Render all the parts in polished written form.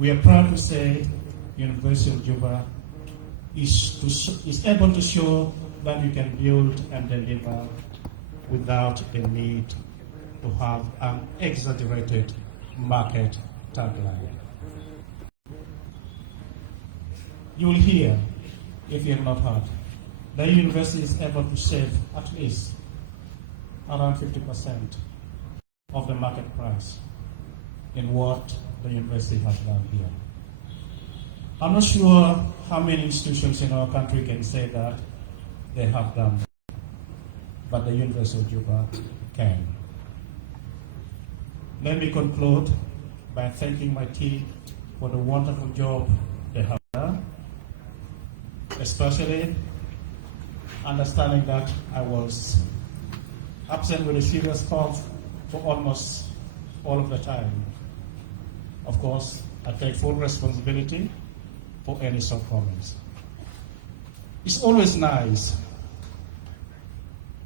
We are proud to say University of Juba is able to show that you can build and deliver without the need to have an exaggerated market tagline. You will hear, if you have not heard, the university is able to save at least around 50% of the market price in what the university has done here. I'm not sure how many institutions in our country can say that they have done that, but the University of Juba can. Let me conclude by thanking my team for the wonderful job they have done, especially understanding that I was absent with a serious cough for almost all of the time. Of course, I take full responsibility for any shortcomings. It's always nice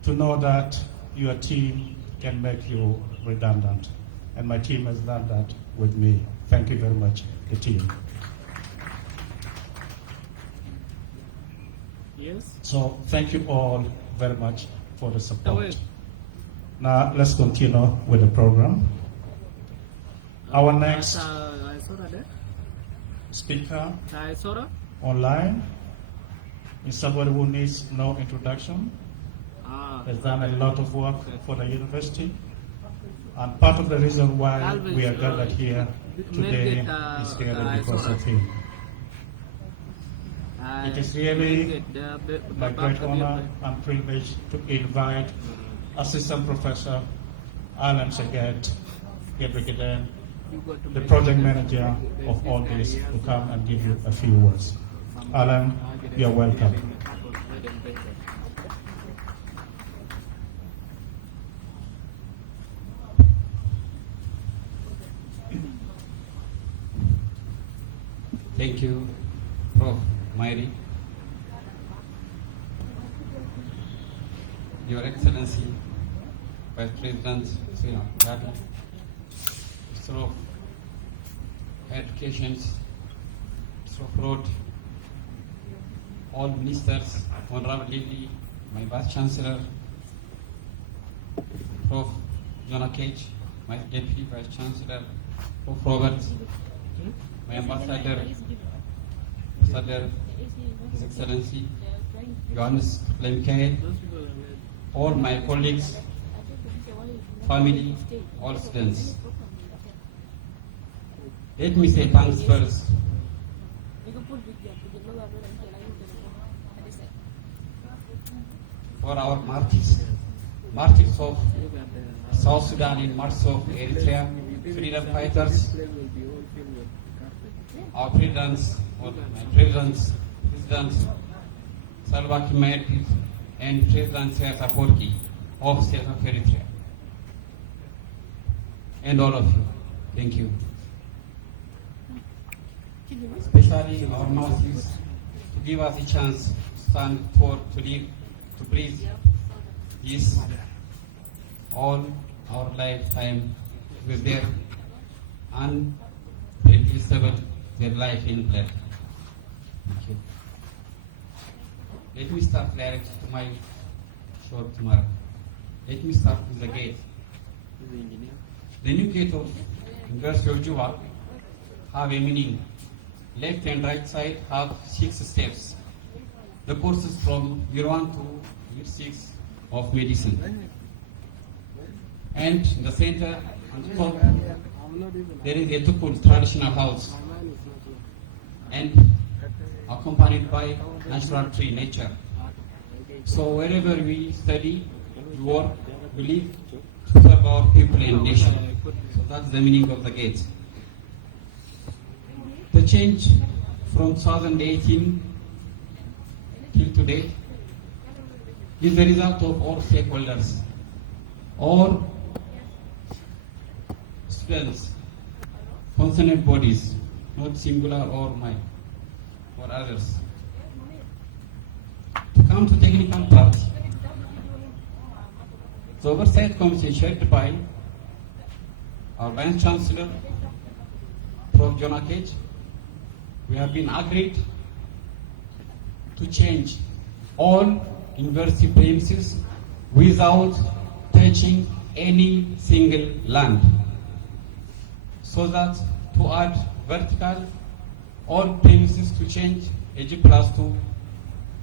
to know that your team can make you redundant, and my team has done that with me. Thank you very much, the team. Yes. So thank you all very much for the support. Now let's continue with the program. Our next speaker online is somebody who needs no introduction. Has done a lot of work for the university, and part of the reason why we are gathered here today is really because of him. It is really my great honor and privilege to invite Assistant Professor Alan Seget, the project manager of all this, to come and give you a few words. Alan, you're welcome. Thank you, Prof. Mairi. Your Excellency, Vice President Hussein Abdelbagi, Minister of Education, Minister of Road, all ministers, Honorable Lily, my Vice Chancellor, Prof. Jonah Cage, my Deputy Vice Chancellor, Prof. Robert, my Ambassador, His Excellency, Johannes Lemke, all my colleagues, family, all students. Let me say thanks first for our martyrs of South Sudan in martyrs of Eritrea, freedom fighters, our presidents, President Salva Kiir and President Afwerki of State of Eritrea, and all of you. Thank you. Especially our martyrs to give us a chance to stand for to live, to breathe this all our lifetime with their unreplaceable their life in blood. Thank you. Let me start direct to my short remark. Let me start with the gate. The new gate of University of Juba have a meaning. Left and right side have 6 steps. The courses from year 1 to year 6 of medicine. And in the center, on the top, there is a Tukul traditional house, and accompanied by natural tree, nature. So wherever we study, we work, we live to serve our people and nation. So that's the meaning of the gate. The change from 2018 till today is the result of all stakeholders, all students, concerned bodies, not singular or mine or others. To come to technical part, the oversight committee chaired by our Vice Chancellor, Prof. John Akej, we have been agreed to change all university premises without touching any single land, so that to add vertical, all premises to change a G+2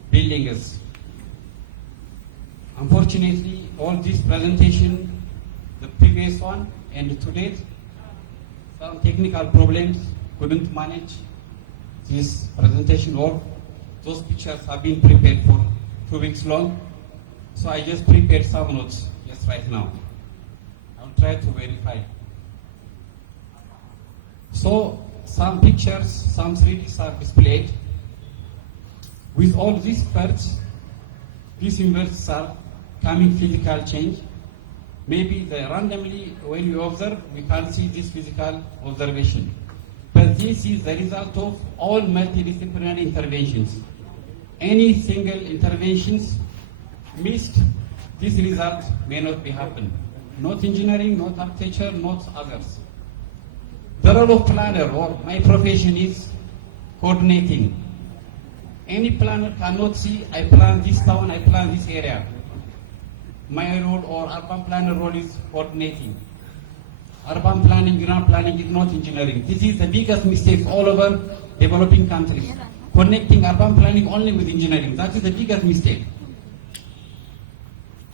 buildings. Unfortunately, all this presentation, the previous one and to date, some technical problems couldn't manage this presentation, or those pictures have been prepared for 2 weeks long. So I just prepared some notes just right now. I'll try to verify. So some pictures, some 3Ds are displayed. With all these parts, these universities are coming physical change. Maybe randomly when you observe, we can't see this physical observation. But this is the result of all multidisciplinary interventions. Any single interventions missed, this result may not be happen. Not engineering, not architecture, not others. The role of planner, or my profession, is coordinating. Any planner cannot see, I plan this town, I plan this area. My role, or urban planner role, is coordinating. Urban planning, regional planning is not engineering. This is the biggest mistake all over developing countries. Connecting urban planning only with engineering. That is the biggest mistake.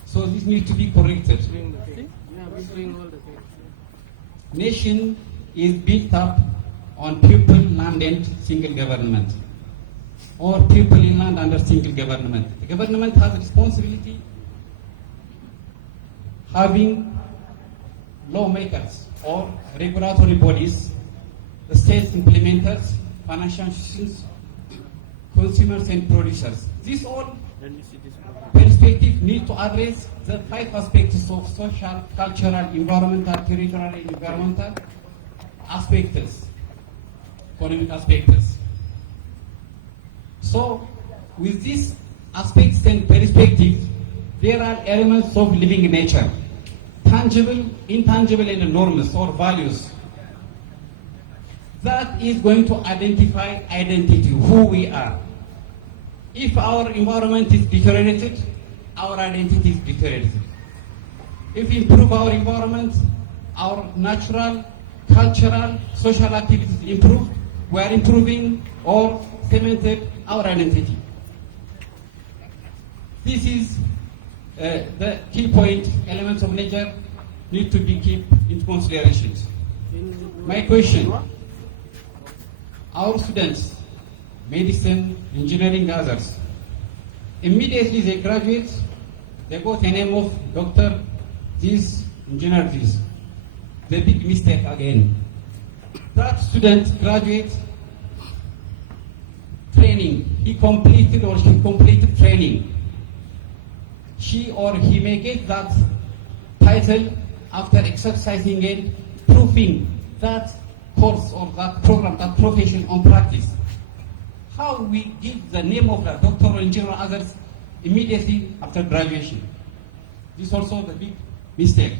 So this needs to be corrected. Nation is built up on people, land, and single government, or people in land under single government. The government has a responsibility having lawmakers or regulatory bodies, the state implementers, financial institutions, consumers and producers. These all perspectives need to address the 5 aspects of social, cultural, environmental, territorial, and environmental aspects, economic aspects. So, with these aspects and perspectives, there are elements of living nature, tangible, intangible, and enormous, or values, that is going to identify identity, who we are. If our environment is deteriorated, our identity is deteriorated. If we improve our environment, our natural, cultural, social activities improve, we are improving or cemented our identity. This is the key point. Elements of nature need to be kept into consideration. My question, our students, medicine, engineering, others, immediately they graduate, they got the name of doctor, this, engineer, this. The big mistake again. That student graduates training, he completed or she completed training. She or he may get that title after exercising and proving that course or that program, that profession on practice. How we give the name of the doctor or engineer or others immediately after graduation? This is also the big mistake.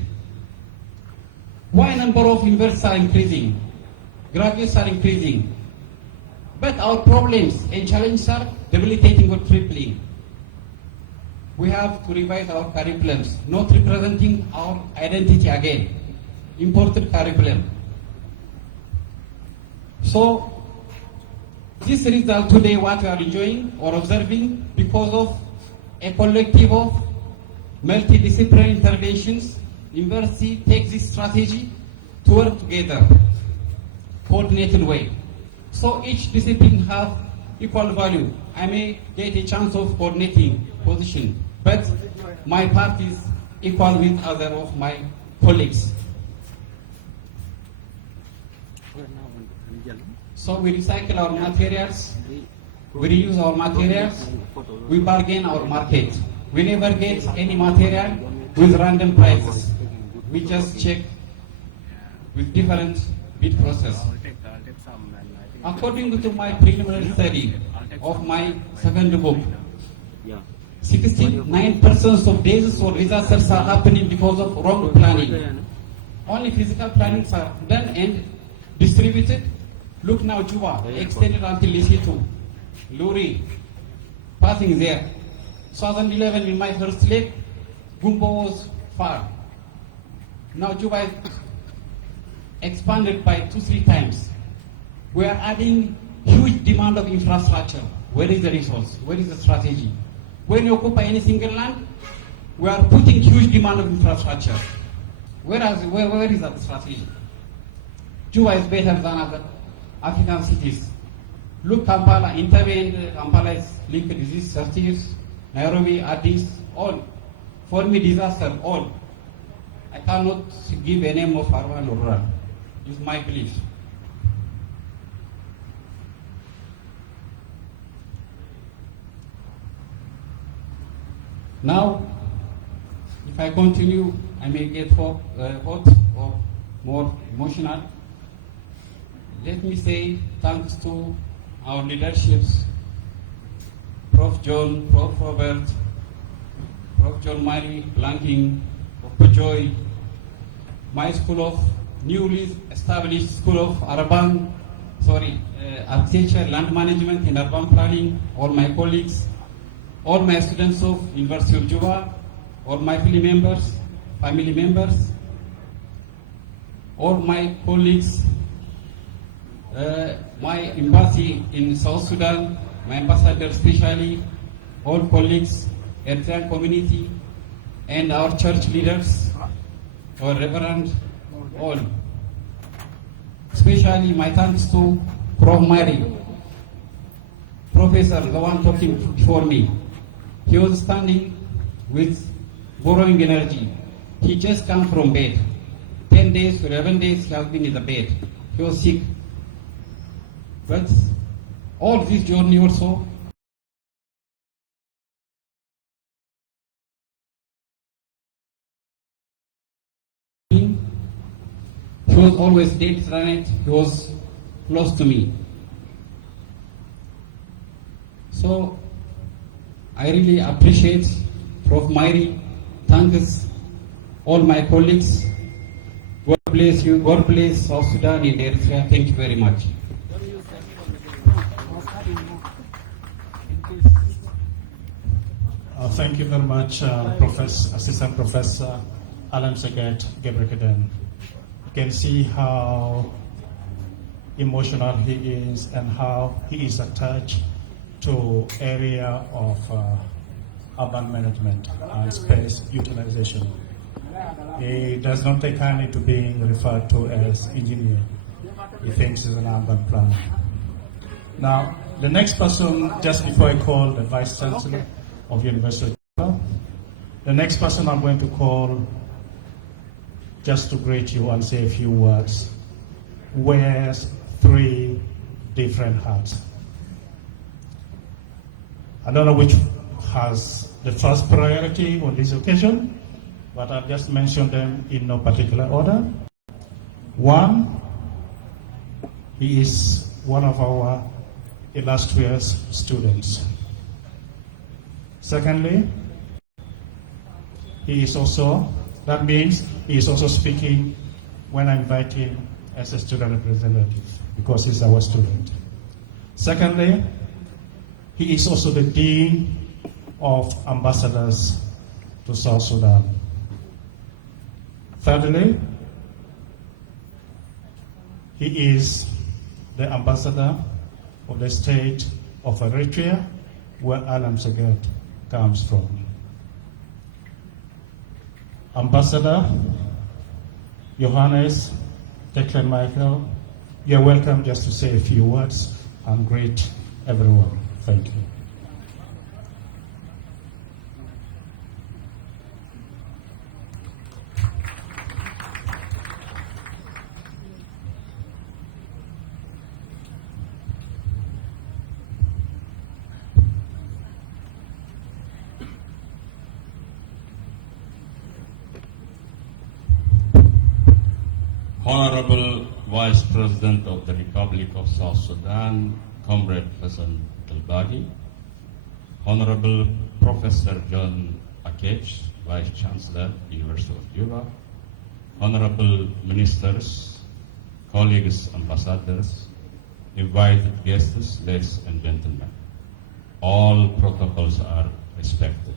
Why number of universities are increasing? Graduates are increasing. But our problems and challenges are debilitating or tripling. We have to revise our curriculums, not representing our identity again. Important curriculum. So, this result today, what we are enjoying or observing, because of a collective of multidisciplinary interventions, university takes this strategy to work together, coordinated way. So each discipline has equal value. I may get a chance of coordinating position, but my part is equal with other of my colleagues. So we recycle our materials, we reuse our materials, we bargain our market. We never get any material with random prices. We just check with different bid process. According to my preliminary study of my second book, 69% of diseases or disasters are happening because of wrong planning. Only physical plannings are done and distributed, Look now, Juba, extended until Lesotho, Luri, passing there. 2011 in my first leg, Gumbo was far. Now Juba is expanded by 2-3 times. We are adding huge demand of infrastructure. Where is the resource? Where is the strategy? When you occupy any single land, we are putting huge demand of infrastructure. Where is that strategy? Juba is better than other African cities. Look, Kampala intervened. Kampala is linked to disease 30 years. Nairobi, Addis, all. For me, disaster, all. I cannot give a name of urban or rural. It's my belief. Now, if I continue, I may get hot or more emotional. Let me say thanks to our leaderships, Prof. John, Prof. Robert, Prof. John Mary, Blanking, Prof. Joy, my school of newly established School of Architecture, Land Management and Urban Planning, all my colleagues, all my students of University of Juba, all my family members, all my colleagues, my embassy in South Sudan, my ambassador especially, all colleagues, Eritrean community, and our church leaders, our reverend, all. Especially my thanks to Prof. Mary, Professor, the one talking before me. He was standing with borrowing energy. He just came from bed. 10 days, 11 days, he has been in the bed. He was sick. But all this journey also, he was always dead. He was close to me. So I really appreciate Prof. Mary. Thanks all my colleagues. God bless you. God bless South Sudan and Eritrea. Thank you very much. Thank you very much, Assistant Professor Alan Seget Gebrekeden. You can see how emotional he is and how he is attached to area of urban management and space utilization. He does not take kindly to being referred to as engineer. He thinks he's an urban planner. Now, the next person, just before I call the Vice Chancellor of University of Juba, the next person I'm going to call just to greet you and say a few words, wears 3 different hats. I don't know which has the first priority on this occasion, but I've just mentioned them in no particular order. 1, he is one of our illustrious students. Secondly, he is also, that means he is also speaking when I invite him as a student representative, because he's our student. Secondly, he is also the Dean of Ambassadors to South Sudan. Thirdly, he is the Ambassador of the state of Eritrea, where Alam Seget comes from. Ambassador Johannes Declan Michael, you're welcome just to say a few words and greet everyone. Thank you. Honorable Vice President of the Republic of South Sudan, Comrade Hussein Abdelbagi, Honorable Professor John Akech, Vice Chancellor, University of Juba, Honorable Ministers, colleagues, ambassadors, invited guests, ladies and gentlemen, all protocols are respected.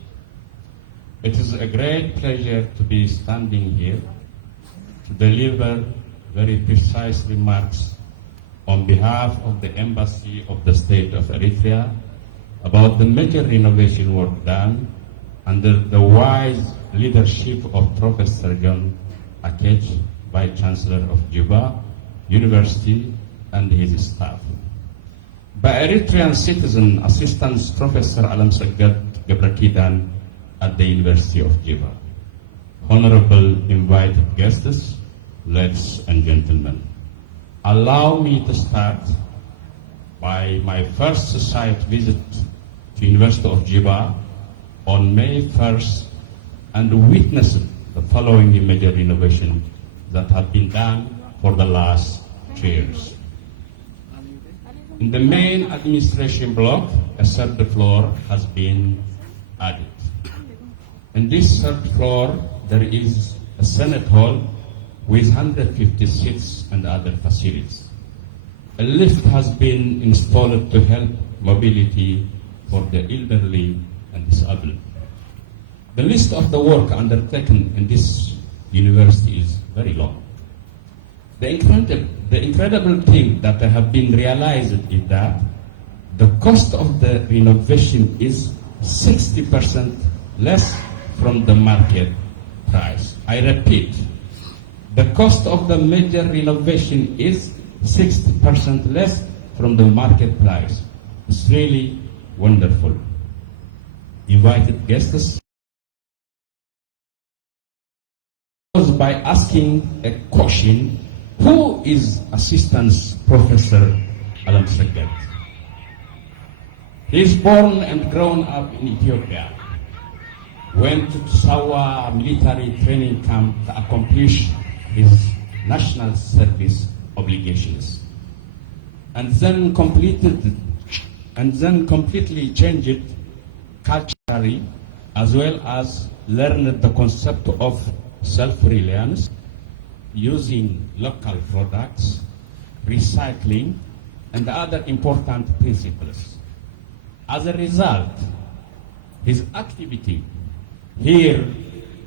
It is a great pleasure to be standing here to deliver very precise remarks on behalf of the Embassy of the State of Eritrea about the major renovation work done under the wise leadership of Professor John Akech, Vice Chancellor of Juba University, and his staff. By Eritrean citizen Assistant Professor Alam Sagad Gebrakidan at the University of Juba. Honorable invited guests, ladies and gentlemen, allow me to start by my first site visit to University of Juba on May 1st and witness the following major renovation that have been done for the last 2 years. In the main administration block, a third floor has been added. In this third floor, there is a Senate Hall with 150 seats and other facilities. A lift has been installed to help mobility for the elderly and disabled. The list of the work undertaken in this university is very long. The incredible thing that have been realized is that the cost of the renovation is 60% less from the market price. I repeat, the cost of the major renovation is 60% less from the market price. It's really wonderful. Invited guests, by asking a question, who is Assistant Professor Alam Sagad? He is born and grown up in Ethiopia, went to Sawa military training camp to accomplish his national service obligations, and then completely changed culturally, as well as learned the concept of self-reliance, using local products, recycling, and other important principles. As a result, his activity here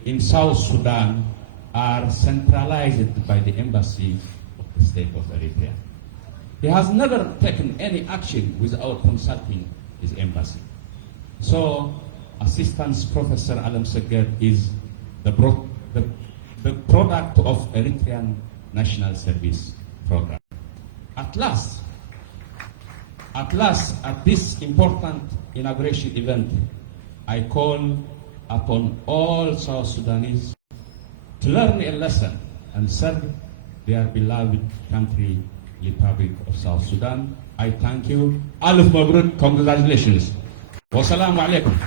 in South Sudan are centralized by the Embassy of the State of Eritrea. He has never taken any action without consulting his embassy. So, Assistant Professor Alam Sagad is the product of Eritrean National Service Program. At last, at this important inauguration event, I call upon all South Sudanese to learn a lesson and serve their beloved country, Republic of South Sudan. I thank you. Alif Mabruk, congratulations. Wassalamu alaikum.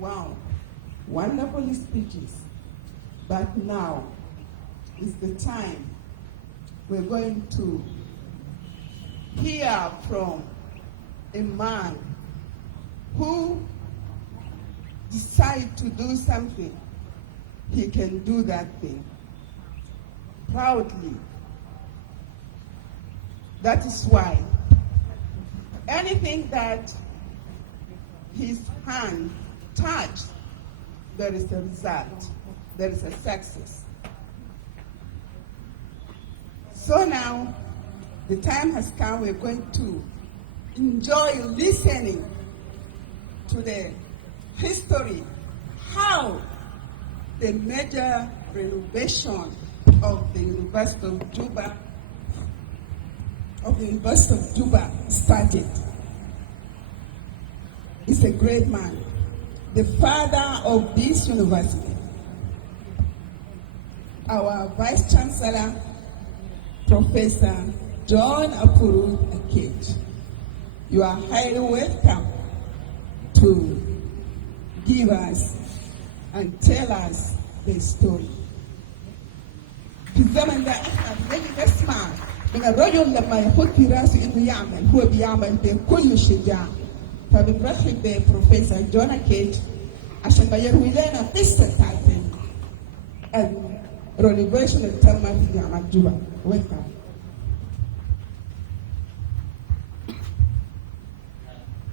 Wow, wonderful speeches. But now is the time we're going to hear from a man who decides to do something. He can do that thing proudly. That is why anything that his hand touched, there is a result, there is a success. So now, the time has come, we're going to enjoy listening to the history, how the major renovation of the University of Juba, started. He's a great man, the father of this university, our Vice Chancellor, Professor John Akol Ayii. You are highly welcome to give us and tell us the story. في الزمن ده احنا بنجي نسمع من الرجل لما يحط في راسه انه يعمل، هو بيعمل بكل شجاعة. فبنرحب ببروفيسور جون أكيج عشان يروي لنا قصة بتاعت الرينوفيشن اللي تم في جامعة جوبا. ويلكم.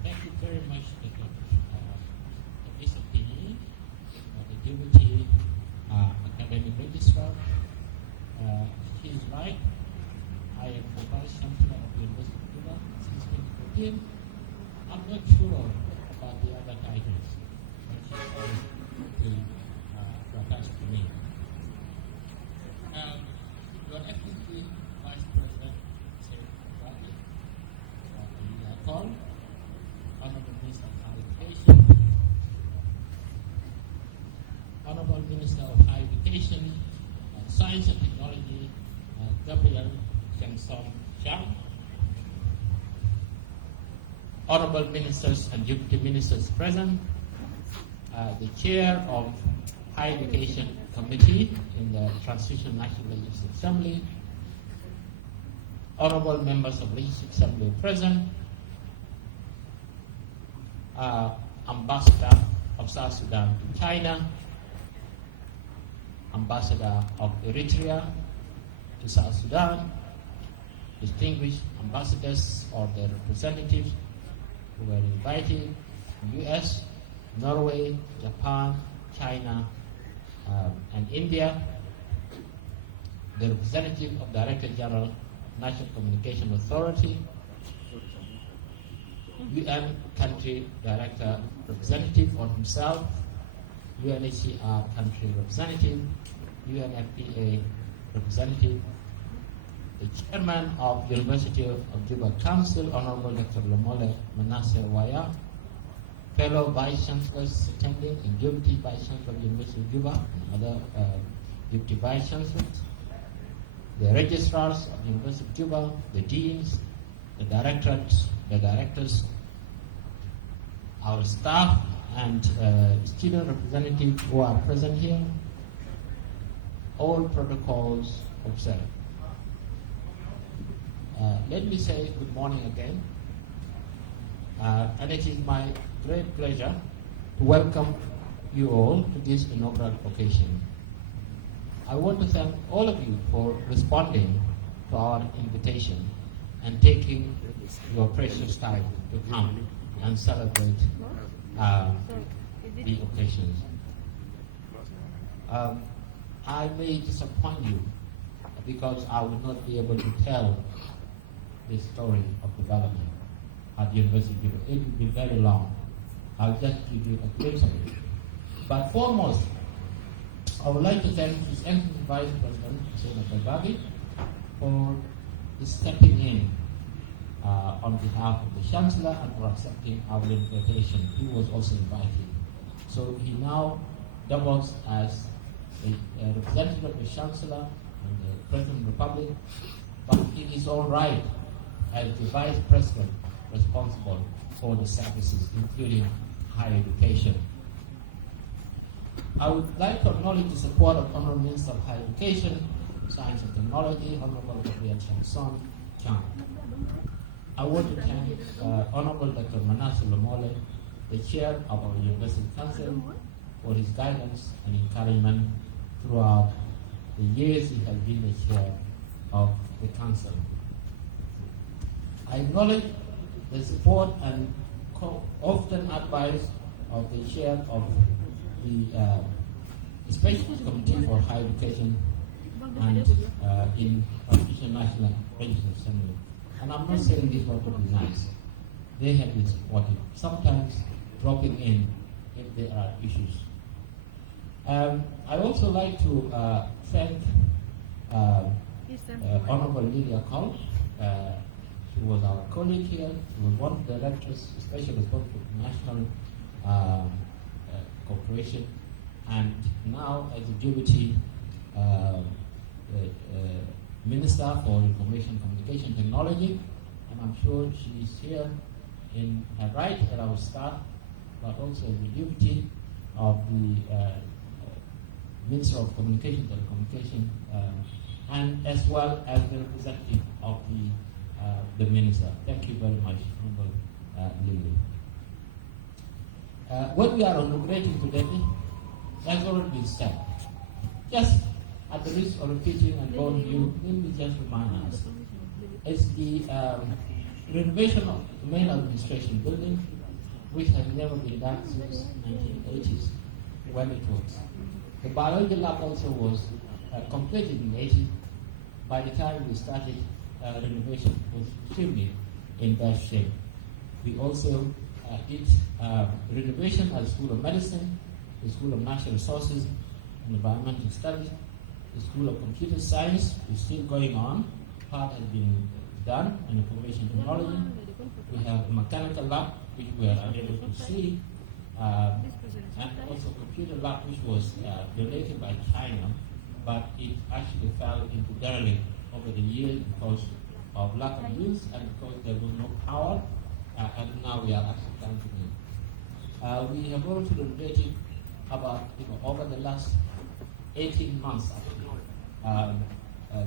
Thank you very much, Mr. Pini, the Deputy Academic Registrar. She is right. I am the Vice Chancellor of the University of Juba since 2014. I'm not sure about the other titles, but she's always to attach to me. Your Excellency Vice President Hussein Abdelbagi Akol Ayii, Honorable Minister of Higher Education, Honorable Minister of Higher Education, Science and Technology, Gabriel Jansson Chang, Honorable Ministers and Deputy Ministers present, the Chair of Higher Education Committee in the Transitional National Legislative Assembly, Honorable Members of Legislative Assembly present, Ambassador of South Sudan to China, Ambassador of Eritrea to South Sudan, distinguished ambassadors or their representatives who were invited from US, Norway, Japan, China, and India, the representative of Director General, National Communication Authority, UN Country Director Representative on himself, UNHCR Country Representative, UNFPA Representative, the Chairman of the University of Juba Council, Honorable Dr. Lomole Manasseh Waya, fellow Vice Chancellors attending, and Deputy Vice Chancellor of the University of Juba, and other Deputy Vice Chancellors, the registrars of the University of Juba, the deans, the directors, our staff, and student representatives who are present here, all protocols observed. Let me say good morning again, and it is my great pleasure to welcome you all to this inaugural occasion. I want to thank all of you for responding to our invitation and taking your precious time to come and celebrate the occasions. I may disappoint you because I will not be able to tell the story of development at the University of Juba. It will be very long. I'll just give you a glimpse of it. But foremost, I would like to thank His Excellency Vice President Hussein Abdelbagi for stepping in on behalf of the Chancellor and for accepting our invitation. He was also invited. So he now doubles as a representative of the Chancellor and the President of the Republic, but in his own right as the Vice President responsible for the services, including higher education. I would like to acknowledge the support of Honorable Minister of Higher Education, Science and Technology, Honorable Gabriel Jansson Chang. I want to thank Honorable Dr. Manasseh Lomole, the Chair of our University Council, for his guidance and encouragement throughout the years he has been the Chair of the Council. I acknowledge the support and often advice of the Chair of the Special Committee for Higher Education and in National Legislative Assembly. And I'm not saying this was to be nice. They have been supportive, sometimes dropping in if there are issues. I also like to thank Honorable Lydia Cole. She was our colleague here. She was one of the directors, especially responsible for national cooperation, and now as the Deputy Minister for Information Communication Technology, and I'm sure she's here in her right at our staff, but also the Deputy of the Minister of Communication, Telecommunication, and as well as the representative of the Minister. Thank you very much, Honorable Lily. What we are inaugurating today has already been said. Just at the risk of repeating and boring you, let me just remind us. It's the renovation of the main administration building, which has never been done since 1980s, when it was. The biology lab also was completed in 80. By the time we started renovation, it was extremely in bad shape. We also did renovation at the School of Medicine, the School of Natural Resources and Environmental Studies, the School of Computer Science is still going on. Part has been done in information technology. We have a mechanical lab, which we are unable to see, and also a computer lab, which was donated by China, but it actually fell into derelict over the years because of lack of use and because there was no power, and now we are actually continuing. We have also renovated about, over the last 18 months, actually,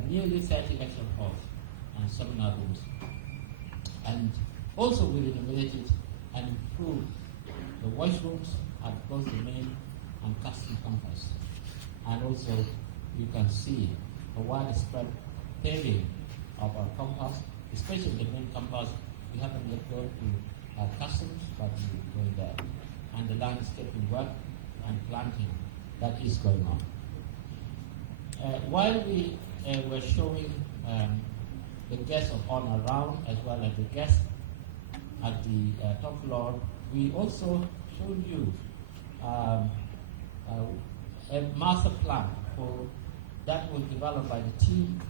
nearly 30 lecture halls and seminar rooms. And also we renovated and improved the washrooms at both the main and custom campus. And also you can see a widespread paving of our campus, especially the main campus. We haven't yet gone to our customs, but we're going there. And the landscaping work and planting that is going on. While we were showing the guests of honor around, as well as the guests at the top floor, we also showed you a master plan that was developed by the team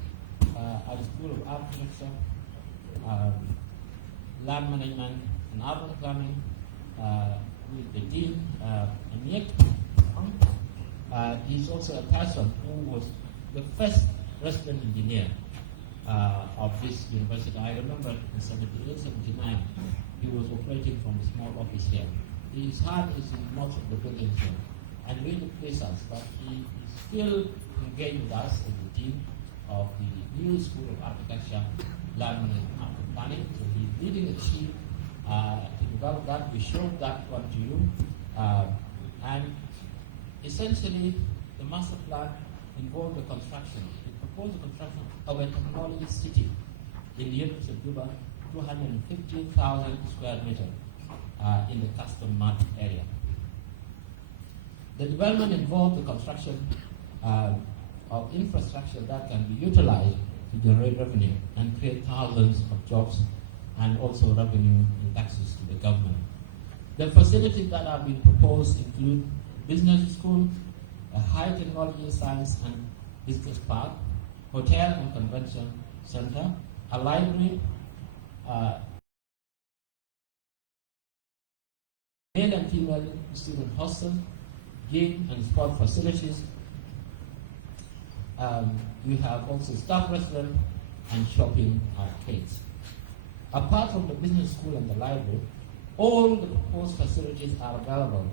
at the School of Architecture, Land Management and Urban Planning, with the Dean, Nick. He's also a person who was the first resident engineer of this university. I remember in 78, 79, he was operating from a small office here. His hand is in most of the buildings here, and really pleased us that he is still engaged with us as the dean of the new School of Architecture, Land Management and Urban Planning. So he's leading a team to develop that. We showed that one to you. And essentially, the master plan involved the construction. We proposed the construction of a technology city in the University of Juba, 215,000 square meters in the custom mud area. The development involved the construction of infrastructure that can be utilized to generate revenue and create thousands of jobs and also revenue and taxes to the government. The facilities that have been proposed include business school, a high technology science and business park, hotel and convention center, a library, male and female student hostels, gym and sport facilities. You have also staff restaurant and shopping arcades. Apart from the business school and the library, all the proposed facilities are available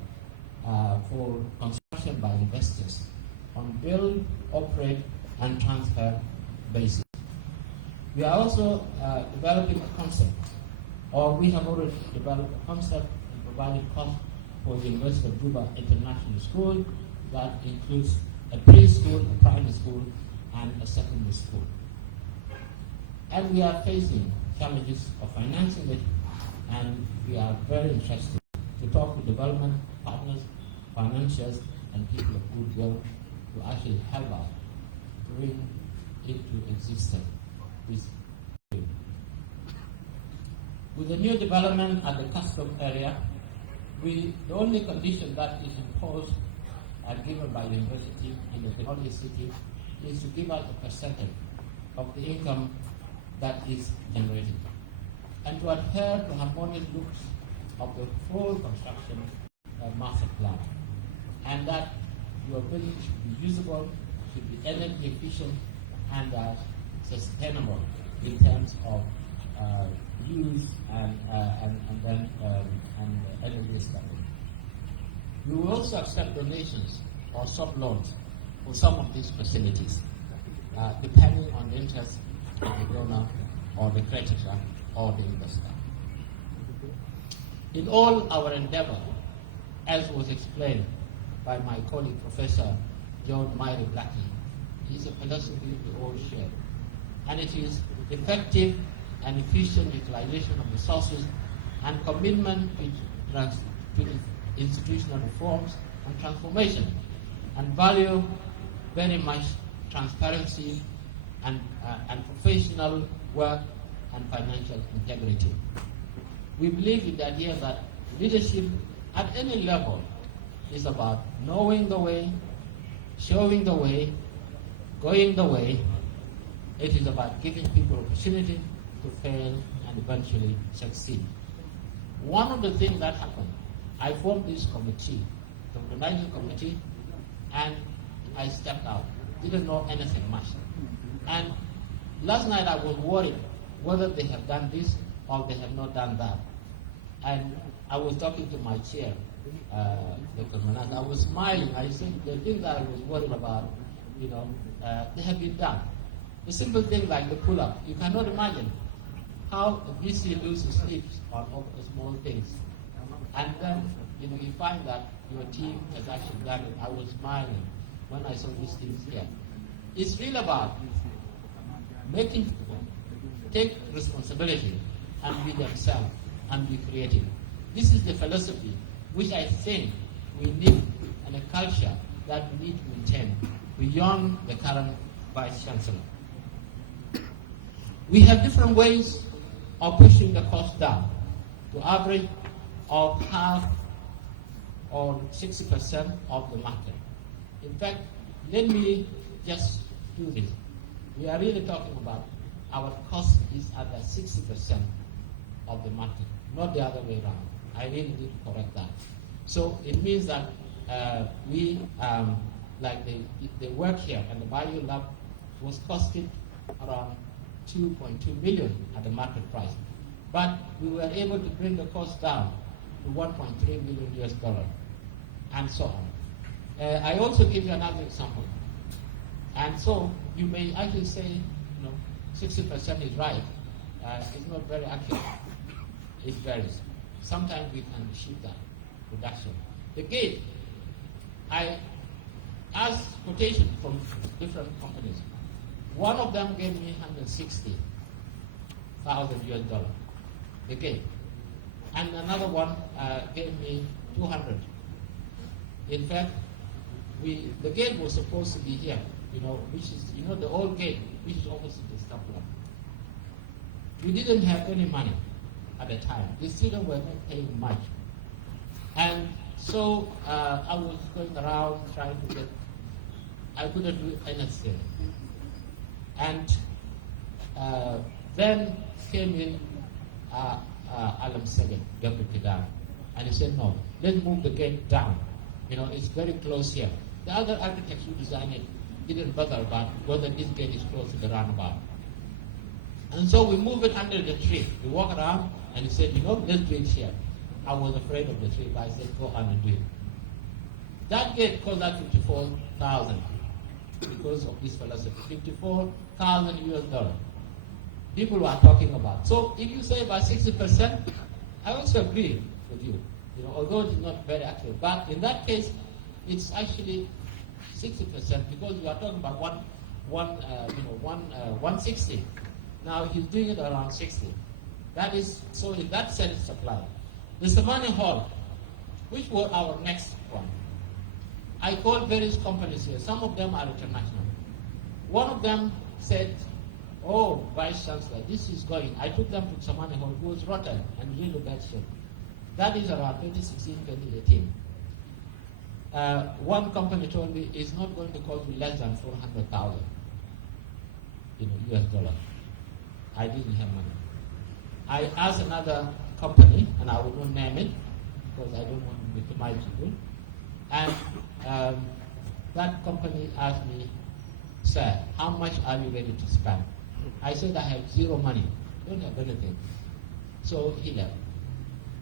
for construction by investors on build, operate, and transfer basis. We are also developing a concept, or we have already developed a concept and provided cost for the University of Juba International School that includes a preschool, a primary school, and a secondary school. And we are facing challenges of financing it, and we are very interested to talk with development partners, financiers, and people of goodwill to actually help us bring into existence this. With the new development at the custom area, the only condition that is imposed and given by the university in the technology city is to give us a percentage of the income that is generated, and to adhere to harmonious looks of the full construction master plan, and that your building should be usable, should be energy efficient, and sustainable in terms of use and energy spending. We will also accept donations or soft loans for some of these facilities, depending on the interest of the donor or the creditor or the investor. In all our endeavor as was explained by my colleague, Professor John Myrie Blackie, is a philosophy we all share. And it is effective and efficient utilization of resources and commitment to institutional reforms and transformation, and value very much transparency and professional work and financial integrity. We believe in the idea that leadership at any level is about knowing the way, showing the way, going the way. It is about giving people opportunity to fail and eventually succeed. One of the things that happened, I formed this committee, the organizing committee, and I stepped out. Didn't know anything much. And last night I was worried whether they have done this or they have not done that. And I was talking to my chair, Dr. Manak. I was smiling. I said, the thing that I was worried about, they have been done. The simple thing like the pull-up, you cannot imagine how a VC loses sleep on all the small things. And then, you find that your team has actually done it. I was smiling when I saw these things here. It's really about making people take responsibility and be themselves and be creative. This is the philosophy which I think we need, and a culture that we need to maintain beyond the current Vice Chancellor. We have different ways of pushing the cost down to average of half or 60% of the market. In fact, let me just do this. We are really talking about our cost is at the 60% of the market, not the other way around. I really need to correct that. So it means that we, like the work here and the Bio Lab was costing around 2.2 million at the market price. But we were able to bring the cost down to 1.3 million US dollars, and so on. I also give you another example. And so you may actually say, 60% is right. It's not very accurate. It varies. Sometimes we can achieve that reduction. The gate, I asked quotation from different companies. One of them gave me 160,000 US dollars, the gate. And another one gave me 200. In fact, the gate was supposed to be here, which is, the old gate, which is opposite the stop lamp. We didn't have any money at the time. The students were not paying much. And so I was going around trying to get, I couldn't do anything. And then came in Alam Segan, Deputy Dan, and he said, no, let's move the gate down. It's very close here. The other architects who designed it didn't bother about whether this gate is close to the roundabout. And so we moved it under the tree. We walked around, and he said, let's do it here. I was afraid of the tree, but I said, go on and do it. That gate cost that 54,000 because of this philosophy. 54,000 US dollars. People are talking about. So if you say about 60%, I also agree with you. Although it's not very accurate, but in that case, it's actually 60% because we are talking about 160. Now he's doing it around 60. That is, so in that sense, supply. The Samani Hall, which was our next one. I called various companies here. Some of them are international. One of them said, oh, Vice Chancellor, this is going. I took them to Samani Hall, who was rotten and really bad shape. That is around 2016, 2018. One company told me it's not going to cost you less than 400,000 US dollars. I didn't have money. I asked another company, and I will not name it because I don't want to victimize people. And that company asked me, sir, how much are you ready to spend? I said, I have zero money, don't have anything. So he left.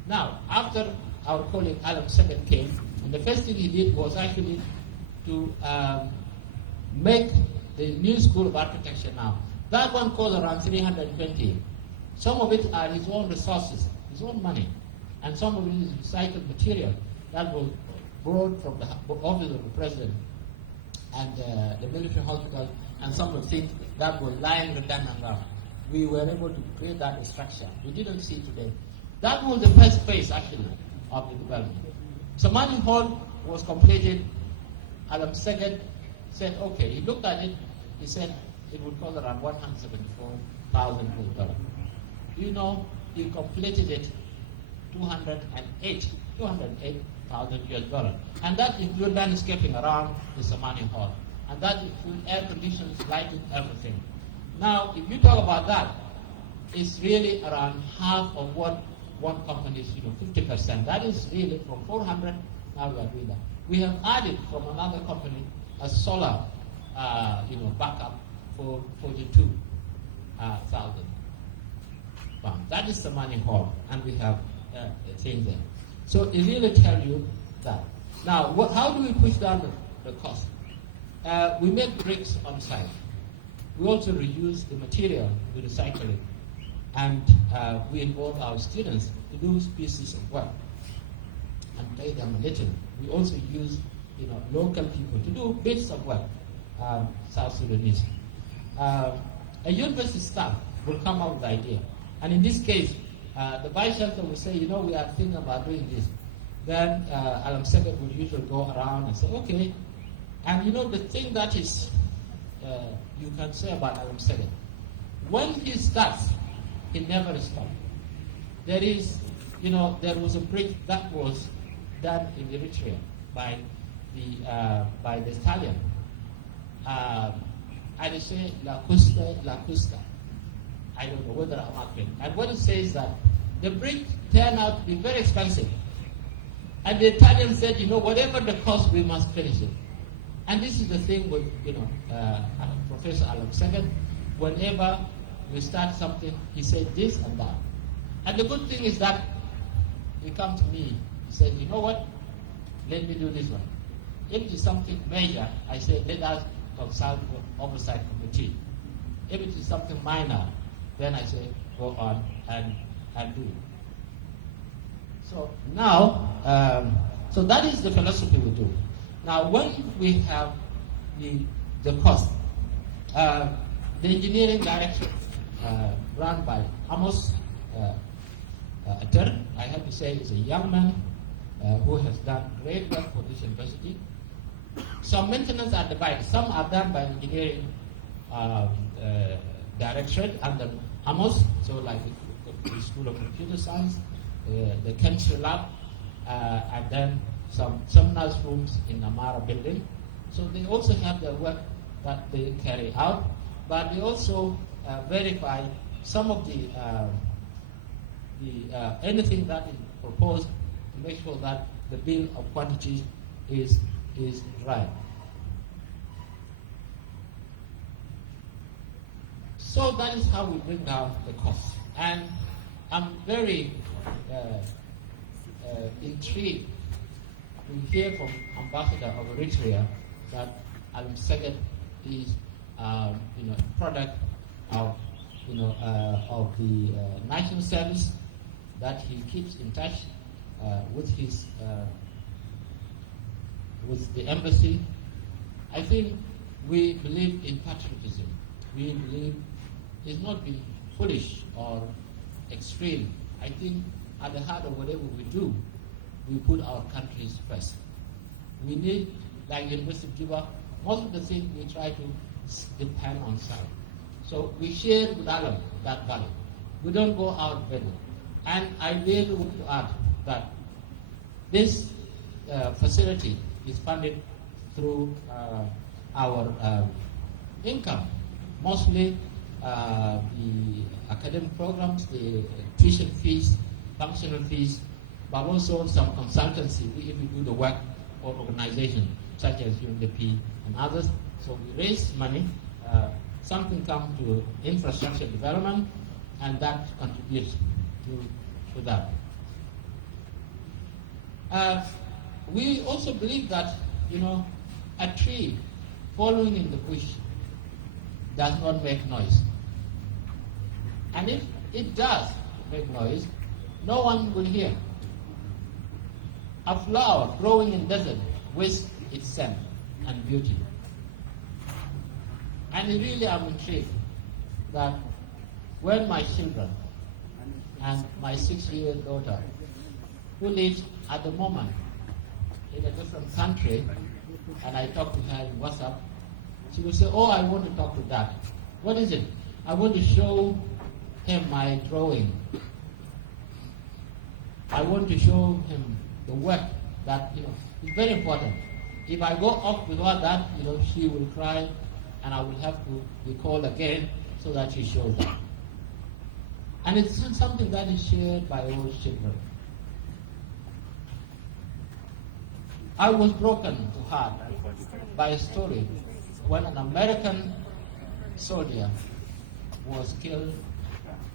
Now, after our colleague Alam Segan came, and the first thing he did was actually to make the new School of Architecture now. That one cost around 320. Some of it are his own resources, his own money, and some of it is recycled material that was brought from the office of the president and the military hospital and some of the things that were lying redundant around. We were able to create that structure. We didn't see today. That was the first phase, actually, of the development. Samani Hall was completed. Alam Seged said, okay, he looked at it, he said it would cost around $174,000. You know, he completed it $208,000. And that includes landscaping around the Samani Hall. And that includes air conditions, lighting, everything. Now, if you talk about that, it's really around half of what one company is, 50%. That is really from 400, now we are doing that. We have added from another company a solar, backup for 42,000 pounds. That is the money hall, and we have things there. So it really tells you that. Now, how do we push down the cost? We make bricks on site. We also reuse the material, we recycle it, and we involve our students to do pieces of work and pay them a little. We also use, local people to do bits of work, South Sudanese. A university staff will come up with the idea, and in this case, the vice chancellor will say, we are thinking about doing this. Then Alam Seged will usually go around and say, okay. And the thing that is, you can say about Alam Seged, when he starts, he never stops. There is, there was a bridge that was done in Eritrea by the Italian. And they say La Custa. I don't know whether I'm accurate. And what it says that the bridge turned out to be very expensive. And the Italian said, whatever the cost, we must finish it. And this is the thing with, Professor Alam Seged. Whenever we start something, he said this and that. And the good thing is that he comes to me, he said, you know what, let me do this one. If it is something major, I say, let us consult with oversight committee. If it is something minor, then I say, go on and do it. So now, so that is the philosophy we do. Now, when we have the cost, the engineering director run by Amos Ater, I have to say, is a young man who has done great work for this university. Some maintenance are divided. Some are done by engineering directorate under Amos, so like the School of Computer Science, the chemistry lab, and then some seminars rooms in Amara building. So they also have their work that they carry out, but they also verify some of the anything that is proposed to make sure that the bill of quantities is right. So that is how we bring down the cost. And I'm very intrigued to hear from Ambassador of Eritrea that Alam Seged is a product of of the national service, that he keeps in touch with his with the embassy. I think we believe in patriotism. We believe it's not being foolish or extreme. I think at the heart of whatever we do, we put our countries first. We need, like University of Juba, most of the things we try to depend on self. So we share with Alam that value. We don't go out begging. And I really want to add that this facility is funded through our income, mostly the academic programs, the tuition fees, functional fees, but also some consultancy if we do the work for organizations such as UNDP and others. So we raise money, something comes to infrastructure development, and that contributes to that. We also believe that, a tree falling in the bush does not make noise. And if it does make noise, no one will hear. A flower growing in desert wastes its scent and beauty. And really I'm intrigued that when my children and my 6-year-old daughter, who lives at the moment in a different country, and I talk to her in WhatsApp, she will say, oh, I want to talk to Dad. What is it? I want to show him my drawing. I want to show him the work that, is very important. If I go off without that, she will cry, and I will have to be called again so that she shows that. And it's something that is shared by all children. I was broken to heart by a story when an American soldier was killed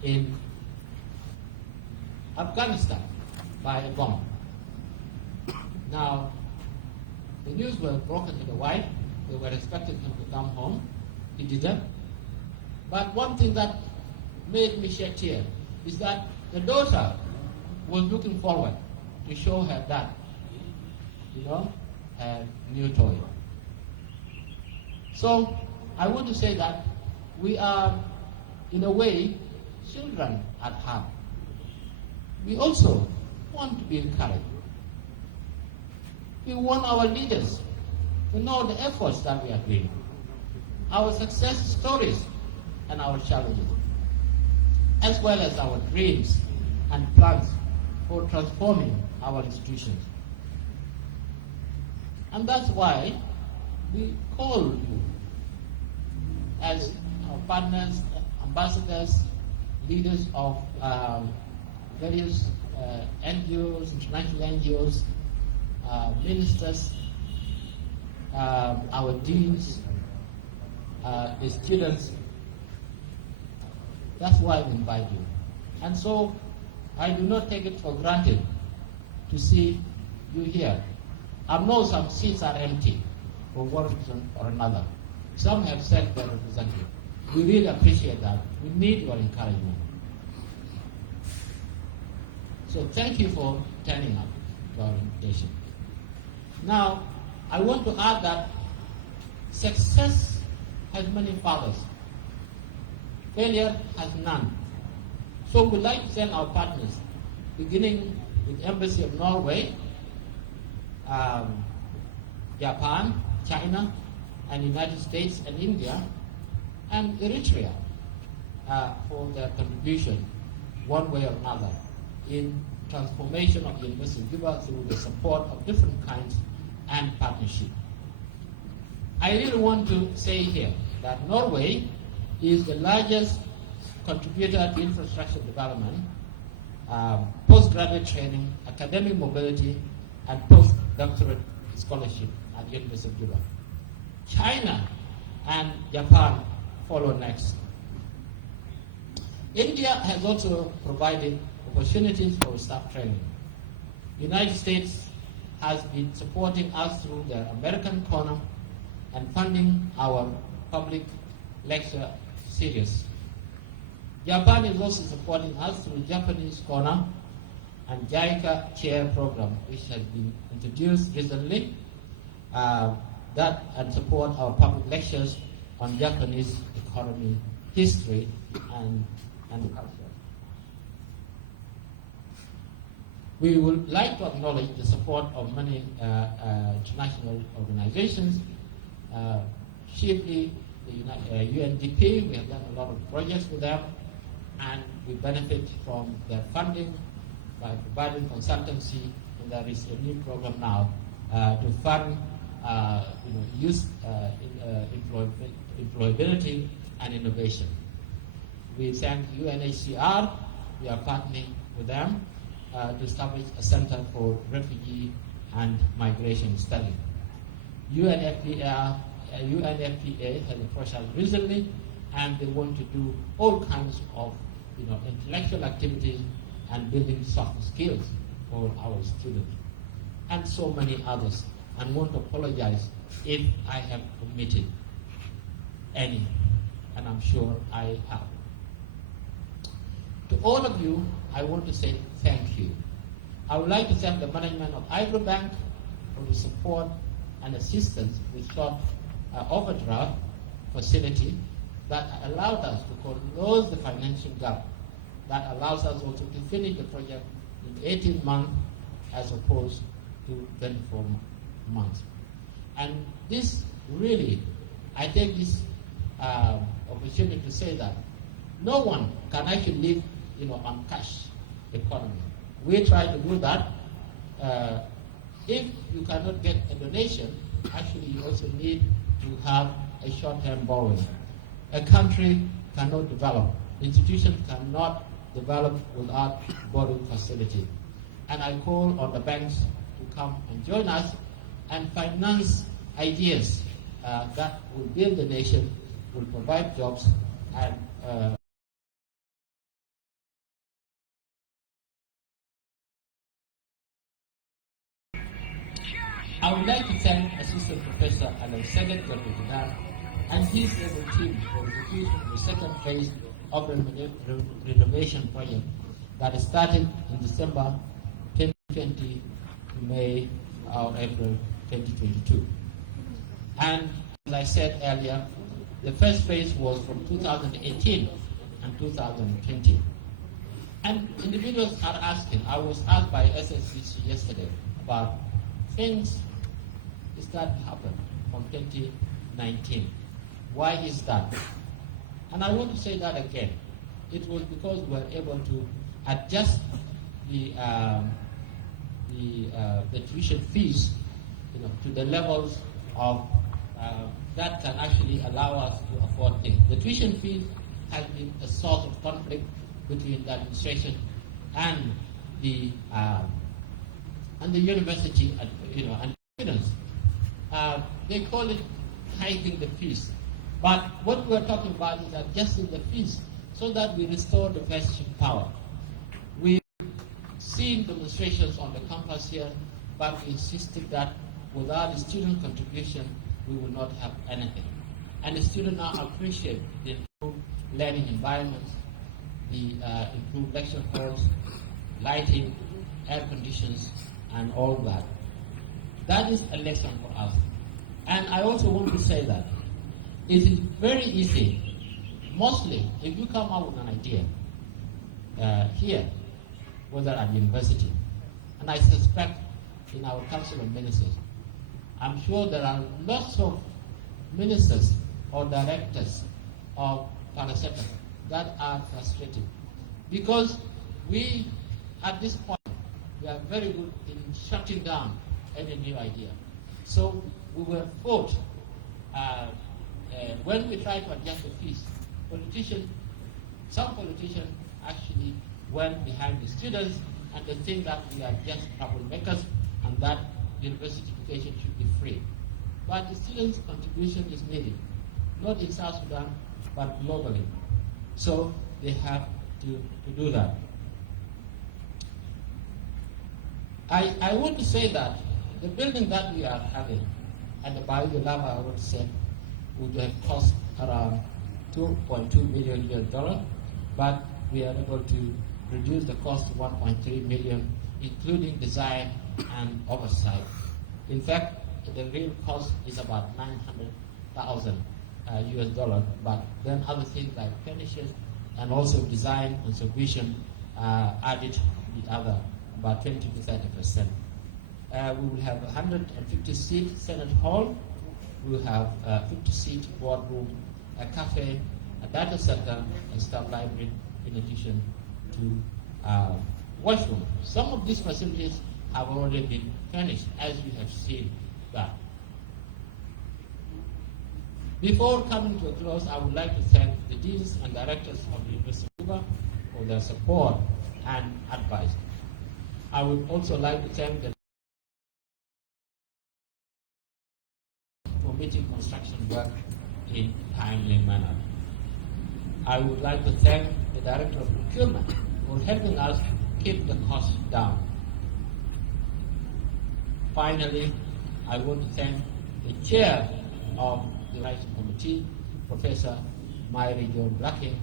in Afghanistan by a bomb. Now, the news was broken to the wife. They were expecting him to come home. He didn't. But one thing that made me shed tears is that the daughter was looking forward to show her dad, her new toy. So I want to say that we are, in a way, children at heart. We also want to be encouraged. We want our leaders to know the efforts that we are doing, our success stories and our challenges, as well as our dreams and plans for transforming our institutions. And that's why we call you as our partners, ambassadors, leaders of various NGOs, international NGOs, ministers, our deans, the students. That's why we invite you. And so I do not take it for granted to see you here. I know some seats are empty for one reason or another. Some have said they're represented. We really appreciate that. We need your encouragement. So thank you for turning up to our invitation. Now, I want to add that success has many fathers. Failure has none. So we'd like to send our partners, beginning with Embassy of Norway, Japan, China, and United States and India, and Eritrea for their contribution, one way or another, in transformation of the University of Juba through the support of different kinds and partnership. I really want to say here that Norway is the largest contributor to infrastructure development, postgraduate training, academic mobility, and postdoctorate scholarship at the University of Juba. China and Japan follow next. India has also provided opportunities for staff training. The United States has been supporting us through their American corner and funding our public lecture series. Japan is also supporting us through Japanese corner and JICA chair program, which has been introduced recently, that and support our public lectures on Japanese economy, history, and culture. We would like to acknowledge the support of many international organizations, chiefly the UNDP. We have done a lot of projects with them, and we benefit from their funding by providing consultancy. And there is a new program now to fund youth employability and innovation. We thank UNHCR. We are partnering with them to establish a center for refugee and migration study. UNFPA has approached us recently, and they want to do all kinds of intellectual activities and building soft skills for our students, and so many others. And want to apologize if I have omitted any, and I'm sure I have. To all of you, I want to say thank you. I would like to thank the management of Agribank for the support and assistance with short overdraft facility that allowed us to close the financial gap, that allows us also to finish the project in 18 months as opposed to 24 months. And this really, I take this opportunity to say that no one can actually live on cash economy. We try to do that. If you cannot get a donation, actually you also need to have a short-term borrowing. A country cannot develop, institutions cannot develop without borrowing facility. And I call on the banks to come and join us and finance ideas that will build the nation, will provide jobs, and I would like to thank Assistant Professor Second Dr. and his able team for the execution of the second phase of the renovation project that started in December 2020 to May or April 2022. And as I said earlier, the first phase was from 2018 and 2020. And individuals are asking, I was asked by SSCC yesterday about things that happened from 2019. Why is that? And I want to say that again. It was because we were able to adjust the tuition fees, to the levels of that can actually allow us to afford things. The tuition fees has been a source of conflict between the administration and the university, and students. They call it hiking the fees. But what we're talking about is adjusting the fees so that we restore the purchasing power. We've seen demonstrations on the campus here, but we insisted that without the student contribution, we will not have anything. And the students now appreciate the improved learning environments, the improved lecture halls, lighting, air conditions, and all that. That is a lesson for us. And I also want to say that it is very easy, mostly if you come up with an idea here, whether at university, and I suspect in our Council of Ministers, I'm sure there are lots of ministers or directors of Parasector that are frustrated because we, at this point, we are very good in shutting down any new idea. So we were forced, when we tried to adjust the fees, some politicians actually went behind the students and they think that we are just troublemakers and that university education should be free. But the students' contribution is needed, not in South Sudan, but globally. So they have to do that. I want to say that the building that we are having at the Bayou Lava, I would say, would have cost around $2.2 million, but we are able to reduce the cost to $1.3 million, including design and oversight. In fact, the real cost is about $900,000 US, but then other things like finishes and also design and supervision added the other, about 20 to 30%. We will have 150-seat Senate Hall. We will have a 50-seat boardroom, a cafe, a data center, and staff library, in addition to washroom. Some of these facilities have already been furnished, as you have seen that. Before coming to a close, I would like to thank the deans and directors of the University of Juba for their support and advice. I would also like to thank the committee construction work in a timely manner. I would like to thank the Director of Procurement for helping us keep the costs down. Finally, I want to thank the Chair of the Rights Committee, Professor Myri John Blacking,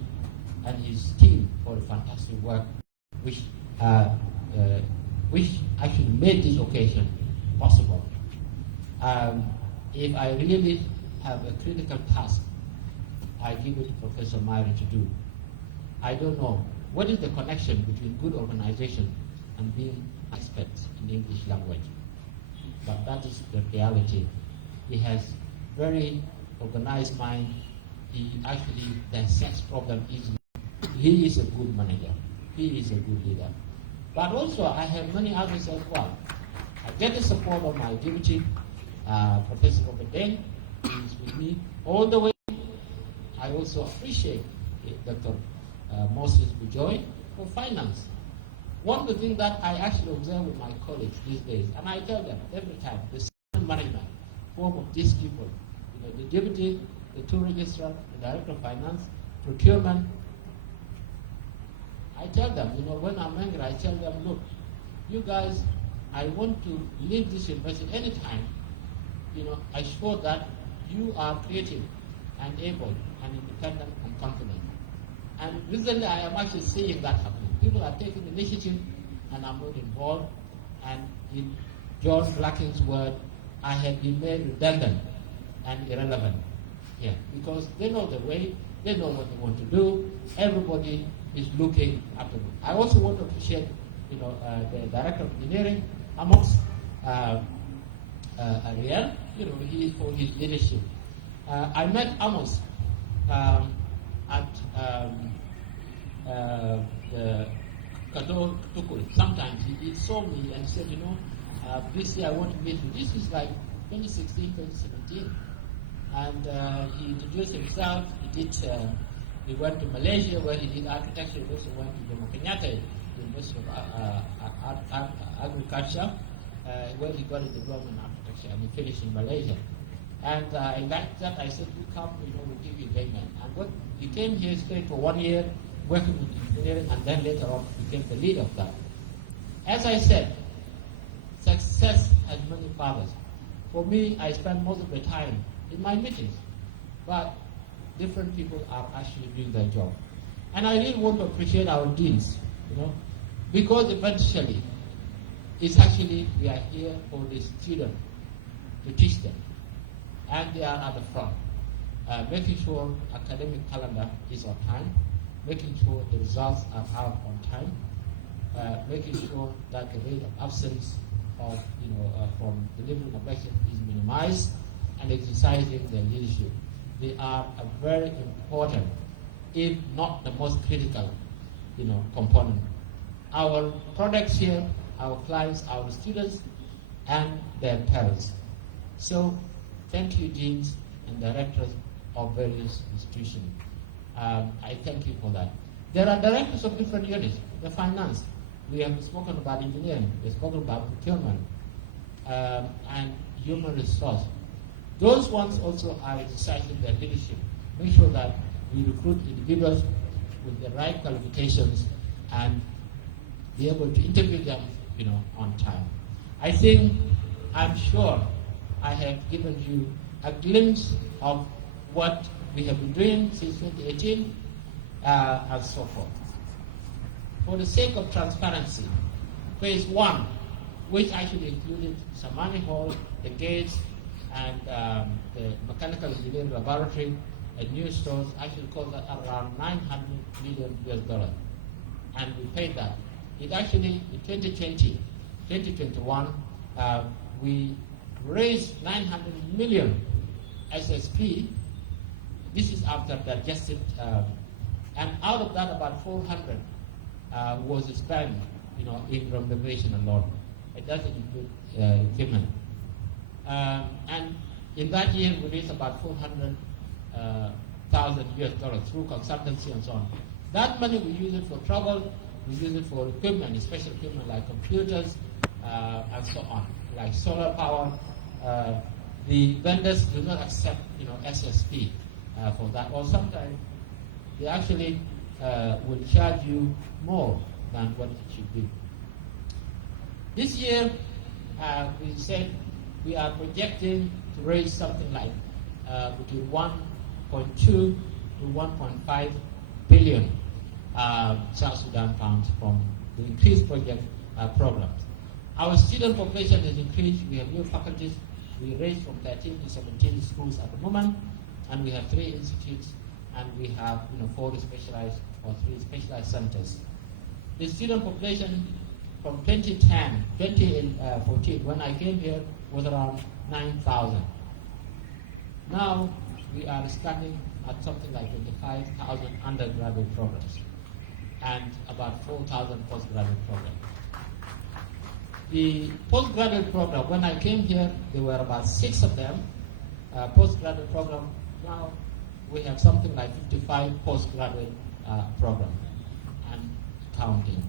and his team for the fantastic work which which actually made this occasion possible. If I really have a critical task, I give it to Professor Myrie to do. I don't know what is the connection between good organization and being expert in the English language, but that is the reality. He has very organized mind. He actually dissects problem easily. He is a good manager. He is a good leader. But also, I have many others as well. I get the support of my deputy, Professor Obedeng. He is with me all the way. I also appreciate Dr. Moses Bujoy for finance. One of the things that I actually observe with my colleagues these days, and I tell them every time, the senior management form of these people, the deputy, the two registrar, the director of finance, procurement. I tell them, when I'm angry, I tell them, look, you guys, I want to leave this university anytime, assure that you are creative and able and independent and confident. And recently I am actually seeing that happening. People are taking initiative and I'm not involved. And in John Blacking's word, I have been made redundant and irrelevant here because they know the way, they know what they want to do. Everybody is looking after them. I also want to appreciate, the director of engineering, Amos Ariel, for his leadership. I met Amos at the Kato Tukul. Sometimes he saw me and said, this year I want to meet you. This is like 2016, 2017. And he introduced himself. He went to Malaysia where he did architecture. He also went to Jomo Kenyatta, University of Agriculture, where he got a diploma in architecture, and he finished in Malaysia. And in that I said, you come, we'll give you a payment. And what he came here, stayed for 1 year, working with engineering, and then later on became the leader of that. As I said, success has many fathers. For me, I spend most of the time in my meetings, but different people are actually doing their job. And I really want to appreciate our deans, because eventually, it's actually, we are here for the student to teach them. And they are at the front, making sure academic calendar is on time, making sure the results are out on time, making sure that the rate of absence of, from delivering of lecture is minimized, and exercising their leadership. They are a very important, if not the most critical, component. Our products here, our clients, our students, and their parents. So, thank you, deans and directors of various institutions. I thank you for that. There are directors of different units. The finance, we have spoken about engineering, we have spoken about procurement, and human resource. Those ones also are exercising their leadership. Make sure that we recruit individuals with the right qualifications and be able to interview them, on time. I'm sure I have given you a glimpse of what we have been doing since 2018 and so forth. For the sake of transparency, phase 1, which actually included Samani Hall, the gates, and the mechanical engineering laboratory and new stores, actually cost around $900 million. And we paid that. It actually, in 2020, 2021, we raised 900 million SSP. This is after digested, and out of that, about 400 was spent, in renovation alone. It doesn't include equipment. And in that year, we raised about $400,000 through consultancy and so on. That money we use it for travel, we use it for equipment, special equipment like computers and so on, like solar power. The vendors do not accept, SSP for that, or sometimes they actually will charge you more than what it should be. This year, we said we are projecting to raise something like between 1.2 to 1.5 billion South Sudan pounds from the increased project programs. Our student population has increased. We have new faculties. We range from 13 to 17 schools at the moment, and we have 3 institutes, and we have 4 specialized or 3 specialized centers. The student population from 2014, when I came here, was around 9,000. Now we are standing at something like 25,000 undergraduate programs and about 4,000 postgraduate programs. The postgraduate program, when I came here, there were about 6 of them, postgraduate program. Now we have something like 55 postgraduate programs and counting.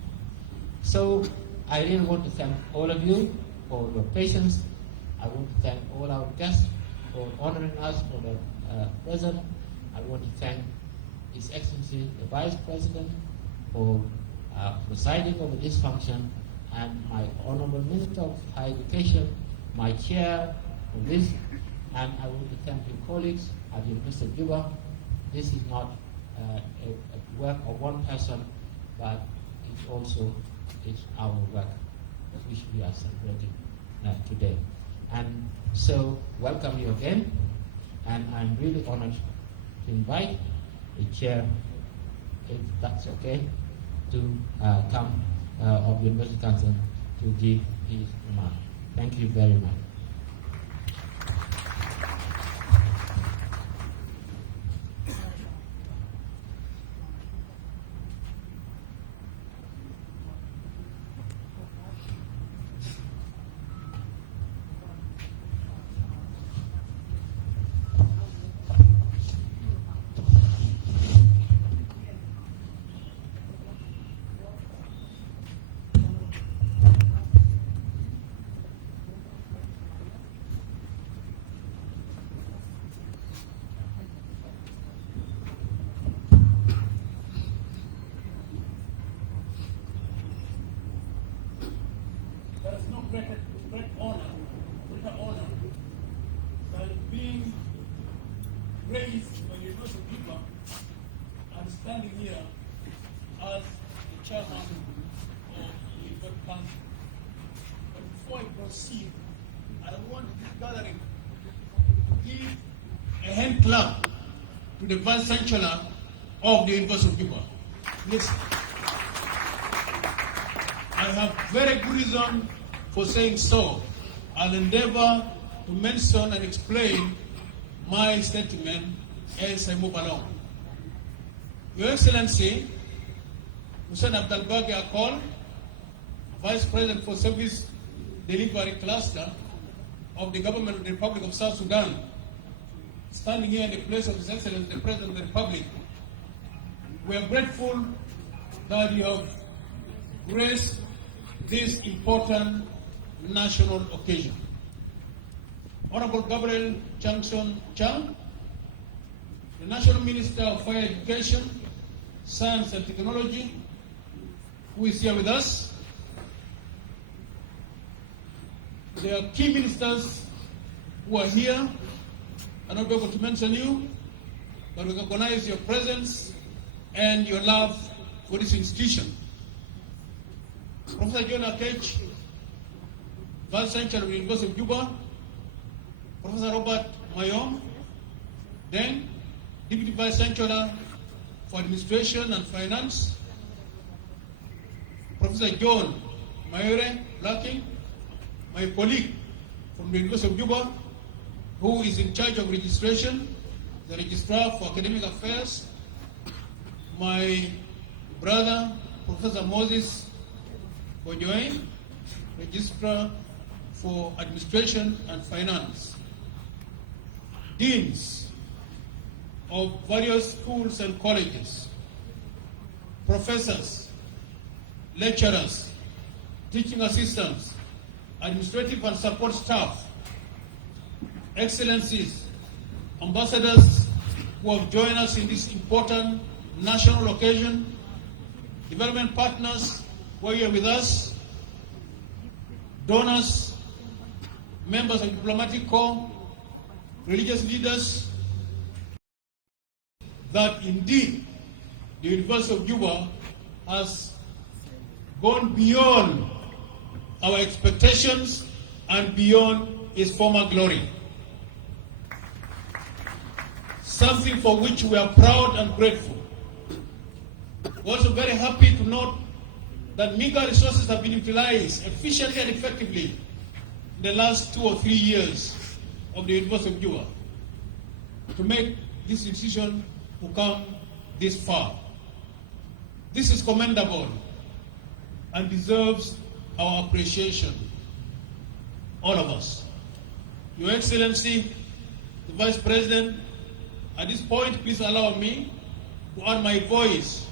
So I really want to thank all of you for your patience. I want to thank all our guests for honoring us for the present. I want to thank His Excellency, the Vice President, for presiding over this function, and my Honorable Minister of Higher Education, my chair for this, and I want to thank your colleagues at the University of Juba. This is not a work of one person, but it's also our work, which we are celebrating today. And so, welcome you again, and I'm really honored to invite the chair, if that's okay, to come of the University Council to give his remark. Thank you very much. Great honor than being raised by the University of Juba and standing here as the chairman of the University Council. But before I proceed, I want this gathering to give a hand clap to the Vice Chancellor of the University of Juba. Listen. I have very good reason for saying so. I'll endeavor to mention and explain my statement as I move along. Your Excellency, Hussein Abdelbagi Akol, Vice President for Service Delivery Cluster of the Government of the Republic of South Sudan, standing here in the place of His Excellency, the President of the Republic, we are grateful that you have graced this important national occasion. Honorable Gabriel Changson Chang, the National Minister of Higher Education, Science and Technology, who is here with us. There are key ministers who are here. I'm not able to mention you, but we recognize your presence and your love for this institution. Professor John Akech, Vice Chancellor of the University of Juba, Professor Robert Mayom, then Deputy Vice Chancellor for Administration and Finance, Professor John Mayore Blacking, my colleague from the University of Juba, who is in charge of registration, the Registrar for Academic Affairs, my brother, Professor Moses Bojoin, Registrar for Administration and Finance, deans of various schools and colleges, professors, lecturers, teaching assistants, administrative and support staff, excellencies, ambassadors who have joined us in this important national occasion, development partners who are here with us, donors, members of the diplomatic corps, religious leaders, that indeed the University of Juba has gone beyond our expectations and beyond its former glory. Something for which we are proud and grateful. We're also very happy to note that meager resources have been utilized efficiently and effectively in the last 2 or 3 years of the University of Juba to make this institution to come this far. This is commendable and deserves our appreciation, all of us. Your Excellency, the Vice President, at this point, please allow me to add my voice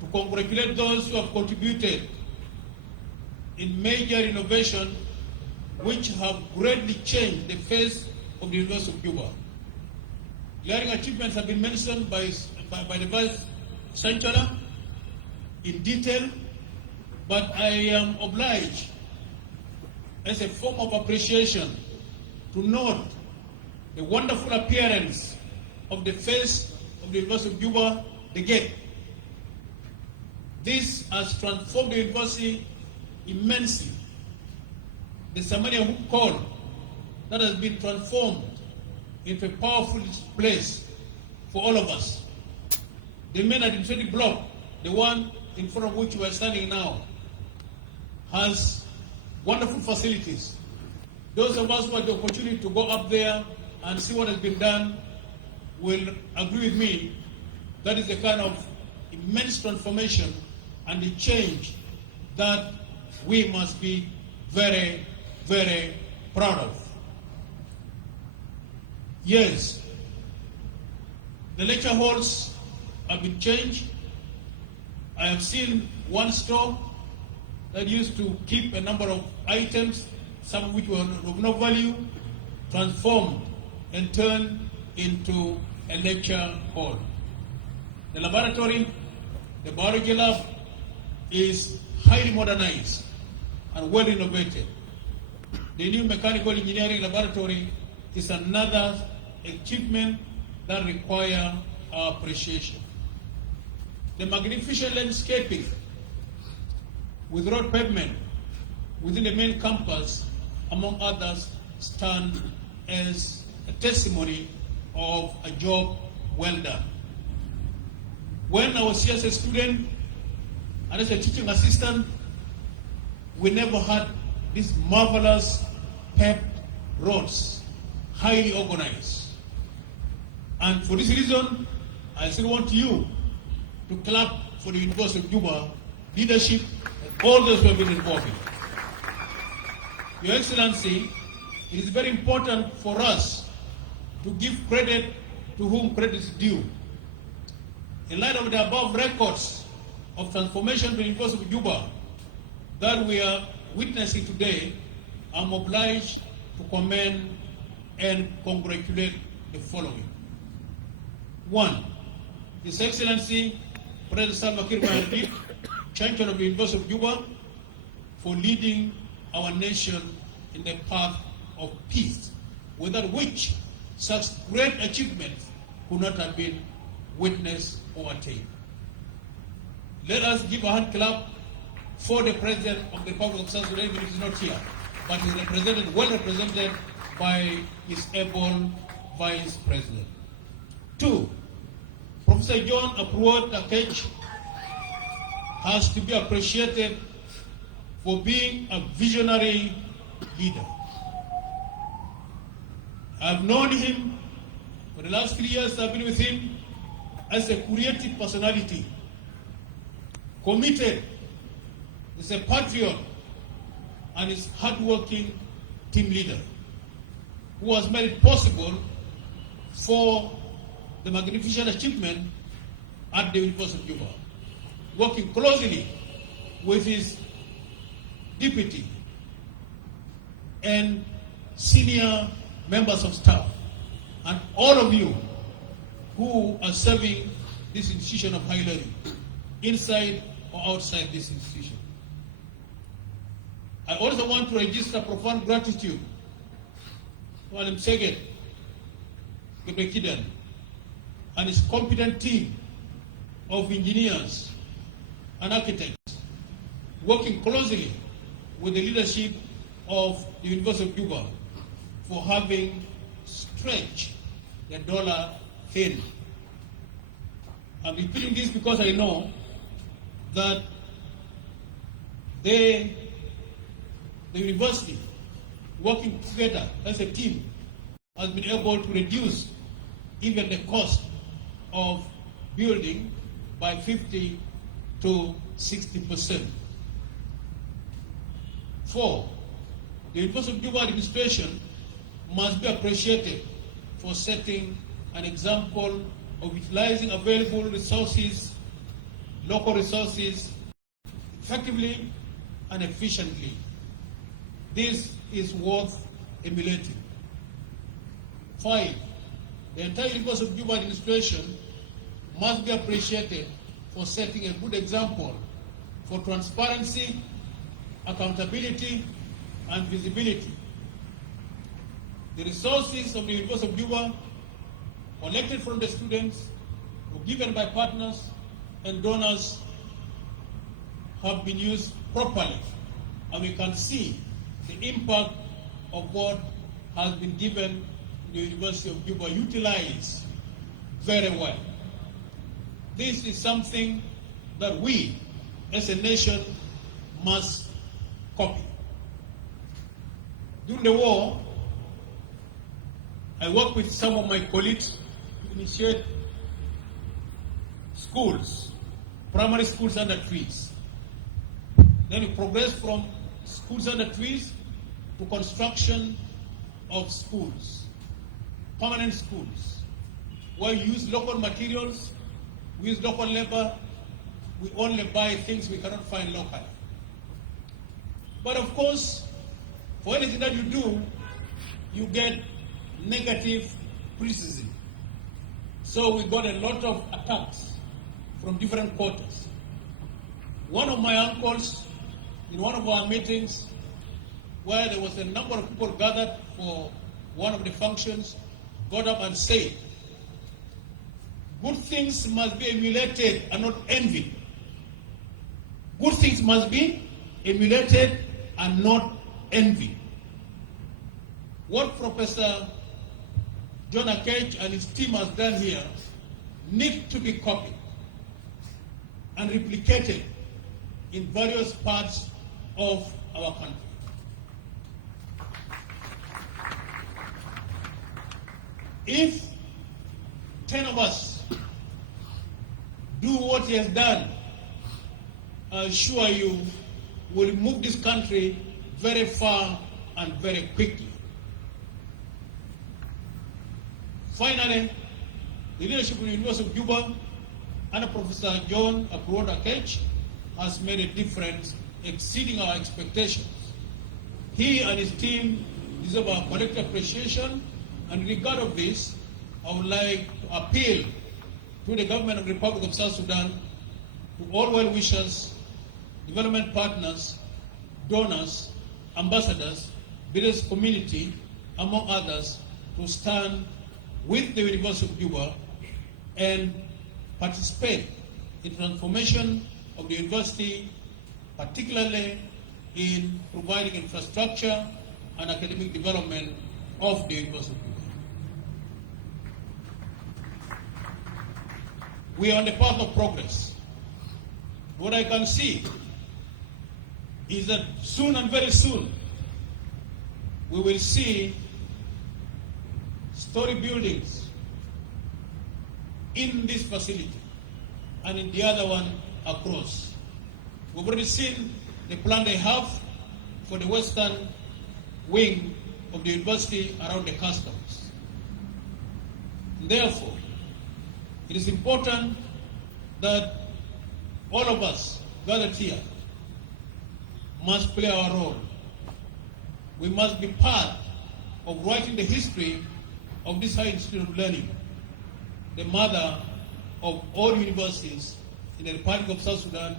to congratulate those who have contributed in major innovation which have greatly changed the face of the University of Juba. Glaring achievements have been mentioned by the Vice Chancellor in detail, but I am obliged as a form of appreciation to note the wonderful appearance of the face of the University of Juba, the gate. This has transformed the university immensely. The Samaria Hook Call that has been transformed into a powerful place for all of us. The main administrative block, the one in front of which we are standing now, has wonderful facilities. Those of us who had the opportunity to go up there and see what has been done will agree with me that is the kind of immense transformation and the change that we must be very, very proud of. Yes, the lecture halls have been changed. I have seen one store that used to keep a number of items, some of which were of no value, transformed and turned into a lecture hall. The laboratory, the biology lab, is highly modernized and well renovated. The new mechanical engineering laboratory is another achievement that requires our appreciation. The magnificent landscaping with road pavement within the main campus, among others, stand as a testimony of a job well done. When I was here as a student and as a teaching assistant, we never had these marvelous paved roads, highly organized. And for this reason, I still want you to clap for the University of Juba leadership and all those who have been involved. Your Excellency, it is very important for us to give credit to whom credit is due. In light of the above records of transformation of the University of Juba that we are witnessing today, I'm obliged to commend and congratulate the following. 1. His Excellency President Salva Kiir Mayardit, Chancellor of the University of Juba, for leading our nation in the path of peace, without which such great achievements could not have been witnessed or attained. Let us give a hand clap for the President of the Republic of South Sudan, which is not here, but is represented, well represented by his able Vice President. 2. Professor John Abdelbagi Akol has to be appreciated for being a visionary leader. I've known him for the last 3 years. I've been with him as a creative personality, committed, is a patriot, and is hardworking team leader who has made it possible for the magnificent achievement at the University of Juba, working closely with his deputy and senior members of staff, and all of you who are serving this institution of higher learning, inside or outside this institution. I also want to register profound gratitude to Alim Seged Gebrekidan and his competent team of engineers and architects working closely with the leadership of the University of Juba for having stretched the dollar thin. I'm repeating this because I know that the university, working together as a team, has been able to reduce even the cost of building by 50 to 60%. 4, the University of Juba administration must be appreciated for setting an example of utilizing available resources, local resources, effectively and efficiently. This is worth emulating. 5, the entire University of Juba administration must be appreciated for setting a good example for transparency, accountability, and visibility. The resources of the University of Juba, collected from the students, or given by partners and donors, have been used properly, and we can see the impact of what has been given the University of Juba utilized very well. This is something that we, as a nation, must copy. During the war, I worked with some of my colleagues to initiate schools, primary schools under trees. Then we progressed from schools under trees to construction of schools, permanent schools, where we use local materials, we use local labor, we only buy things we cannot find locally. But of course, for anything that you do, you get negative criticism. So we got a lot of attacks from different quarters. One of my uncles, in one of our meetings, where there was a number of people gathered for one of the functions, got up and said, good things must be emulated and not envied. Good things must be emulated and not envied. What Professor John Akech and his team has done here need to be copied and replicated in various parts of our country. If 10 of us do what he has done, I assure you will move this country very far and very quickly. Finally, the leadership of the University of Juba under Professor John Akol Ayii has made a difference exceeding our expectations. He and his team deserve our collective appreciation, and in regard of this, I would like to appeal to the government of the Republic of South Sudan, to all well-wishers, development partners, donors, ambassadors, business community, among others, to stand with the University of Juba and participate in transformation of the university, particularly in providing infrastructure and academic development of the University of Juba. We are on the path of progress. What I can see is that soon and very soon, we will see story buildings in this facility and in the other one across. We've already seen the plan they have for the western wing of the university around the customs. Therefore, it is important that all of us gathered here must play our role. We must be part of writing the history of this high institute of learning, the mother of all universities in the Republic of South Sudan.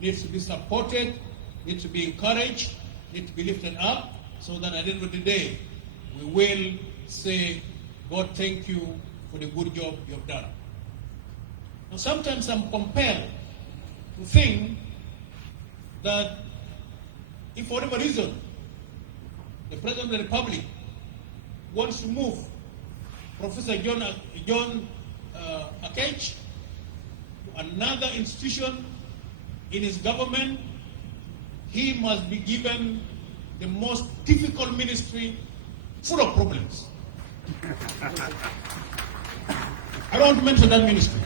Needs to be supported, needs to be encouraged, needs to be lifted up, so that at the end of the day, we will say, God, thank you for the good job you have done. Now, sometimes I'm compelled to think that if for whatever reason the President of the Republic wants to move Professor John Akech to another institution in his government, he must be given the most difficult ministry full of problems. I don't want to mention that ministry.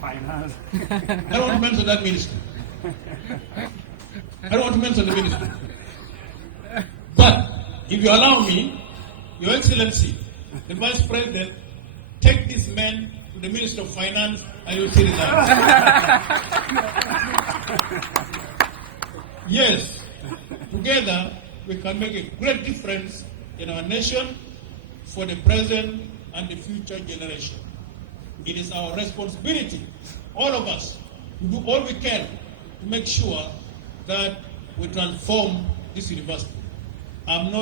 Finance. I don't want to mention that ministry. I don't want to mention the ministry. But if you allow me, Your Excellency, the Vice President, take this man to the Minister of Finance and you'll see results. Yes, together we can make a great difference in our nation for the present and the future generation. It is our responsibility, all of us, to do all we can to make sure that we transform this university. I'm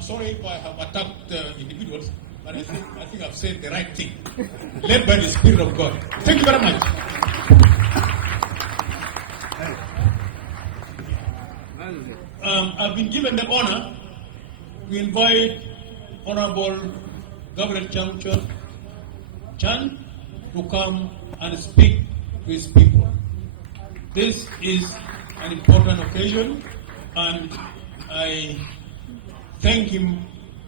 sorry if I have attacked individuals, but I think I've said the right thing, led by the Spirit of God. Thank you very much. I've been given the honor to invite Honorable Governor Chan to come and speak to his people. This is an important occasion, and I thank him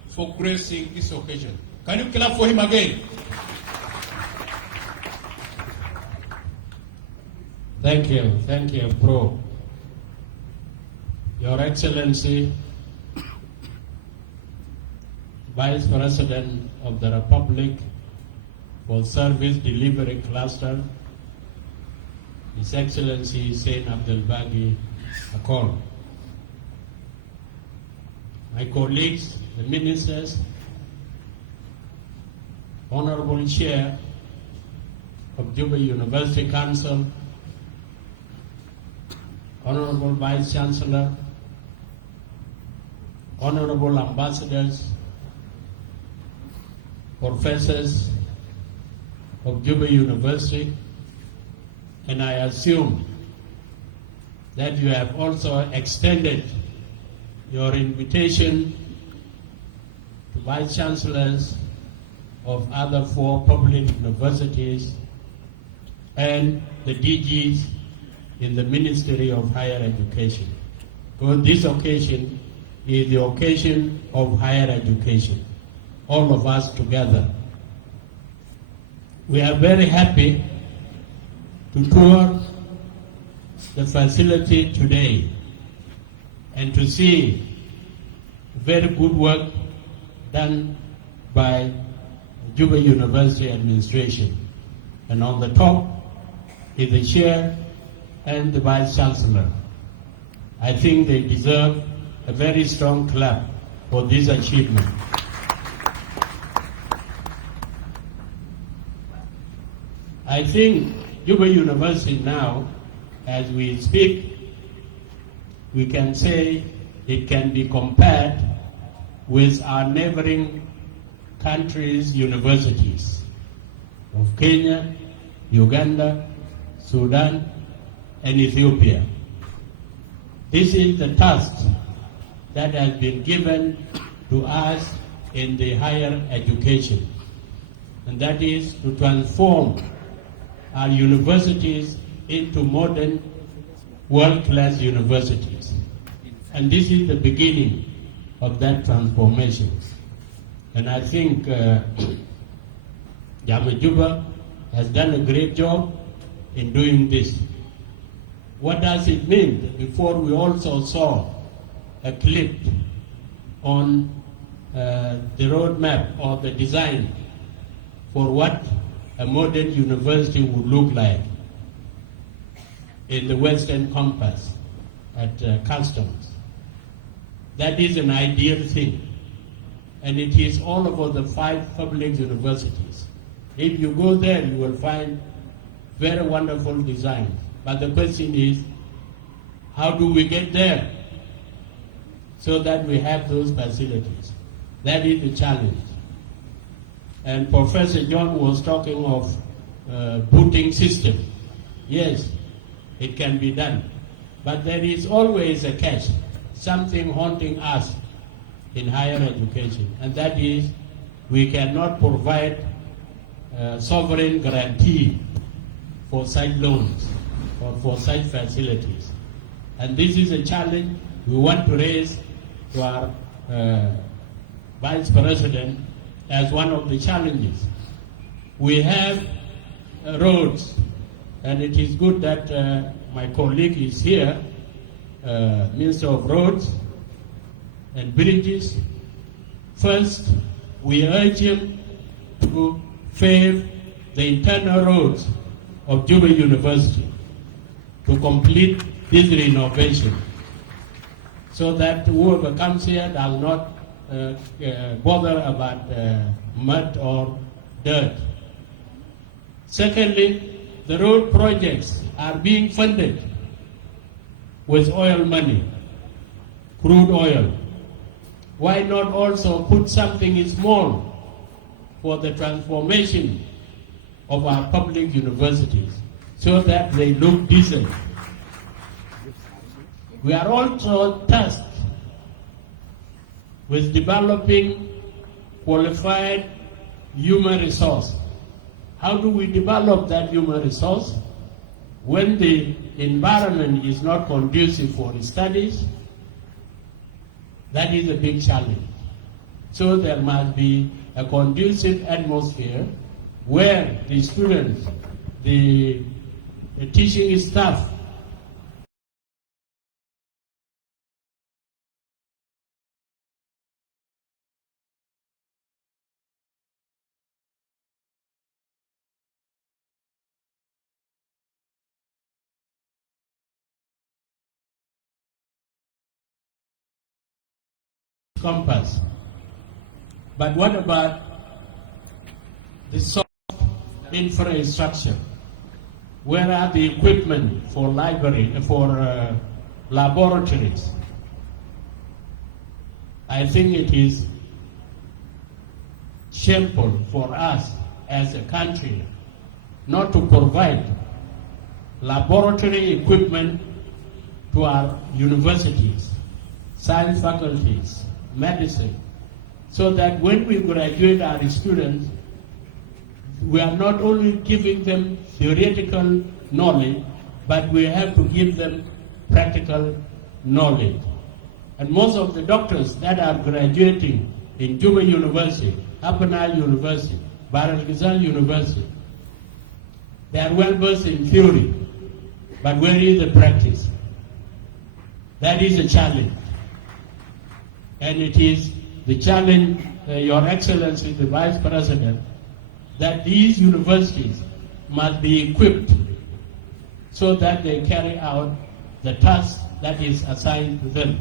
for gracing this occasion. Can you clap for him again? Thank you, Bro. Your Excellency, Vice President of the Republic for Service Delivery Cluster, His Excellency Hussein Abdelbagi Akol, my colleagues, the ministers, Honorable Chair of Juba University Council, Honorable Vice Chancellor, Honorable Ambassadors, professors of Juba University, and I assume that you have also extended your invitation to Vice Chancellors of other 4 public universities and the DGs in the Ministry of Higher Education. Because this occasion is the occasion of higher education, all of us together. We are very happy to tour the facility today and to see very good work done by Juba University administration. And on the top is the chair and the Vice Chancellor. I think they deserve a very strong clap for this achievement. I think Juba University now, as we speak, we can say it can be compared with our neighboring countries' universities of Kenya, Uganda, Sudan, and Ethiopia. This is the task that has been given to us in the higher education, and that is to transform our universities into modern world-class universities. And this is the beginning of that transformation. And I think Juba has done a great job in doing this. What does it mean? Before we also saw a clip on the roadmap or the design for what a modern university would look like in the Western Compass at Customs. That is an ideal thing. And it is all over the 5 public universities. If you go there, you will find very wonderful designs. But the question is, how do we get there so that we have those facilities? That is the challenge. And Professor John was talking of booting system. Yes, it can be done. But there is always a catch, something haunting us in higher education, and that is we cannot provide sovereign guarantee for such loans or for such facilities. And this is a challenge we want to raise to our Vice President as one of the challenges. We have roads, and it is good that my colleague is here, Minister of Roads and Bridges. First, we urge him to pave the internal roads of Juba University to complete this renovation, so that whoever comes here does not bother about mud or dirt. Secondly, the road projects are being funded with oil money, crude oil. Why not also put something small for the transformation of our public universities so that they look decent? We are also tasked with developing qualified human resource. How do we develop that human resource? When the environment is not conducive for studies, that is a big challenge. So there must be a conducive atmosphere where the students, the teaching staff, compass. But what about the soft infrastructure? Where are the equipment for laboratories? I think it is shameful for us as a country not to provide laboratory equipment to our universities, science faculties, medicine, so that when we graduate our students, we are not only giving them theoretical knowledge, but we have to give them practical knowledge. And most of the doctors that are graduating in Juba University, Upper Nile University, Bahr el Ghazal University, they are well versed in theory, but where is the practice? That is a challenge. And it is the challenge, Your Excellency, the Vice President, that these universities must be equipped so that they carry out the task that is assigned to them.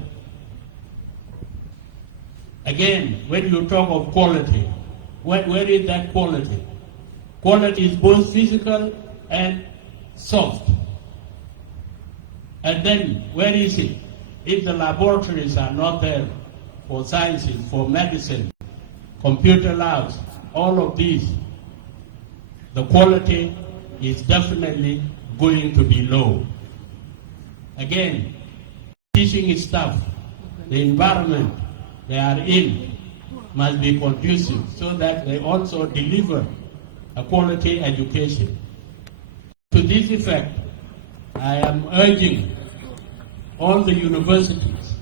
Again, when you talk of quality, where is that quality? Quality is both physical and soft. And then, where is it? If the laboratories are not there for sciences, for medicine, computer labs, all of these, the quality is definitely going to be low. Again, teaching staff, the environment they are in must be conducive so that they also deliver a quality education. To this effect, I am urging all the universities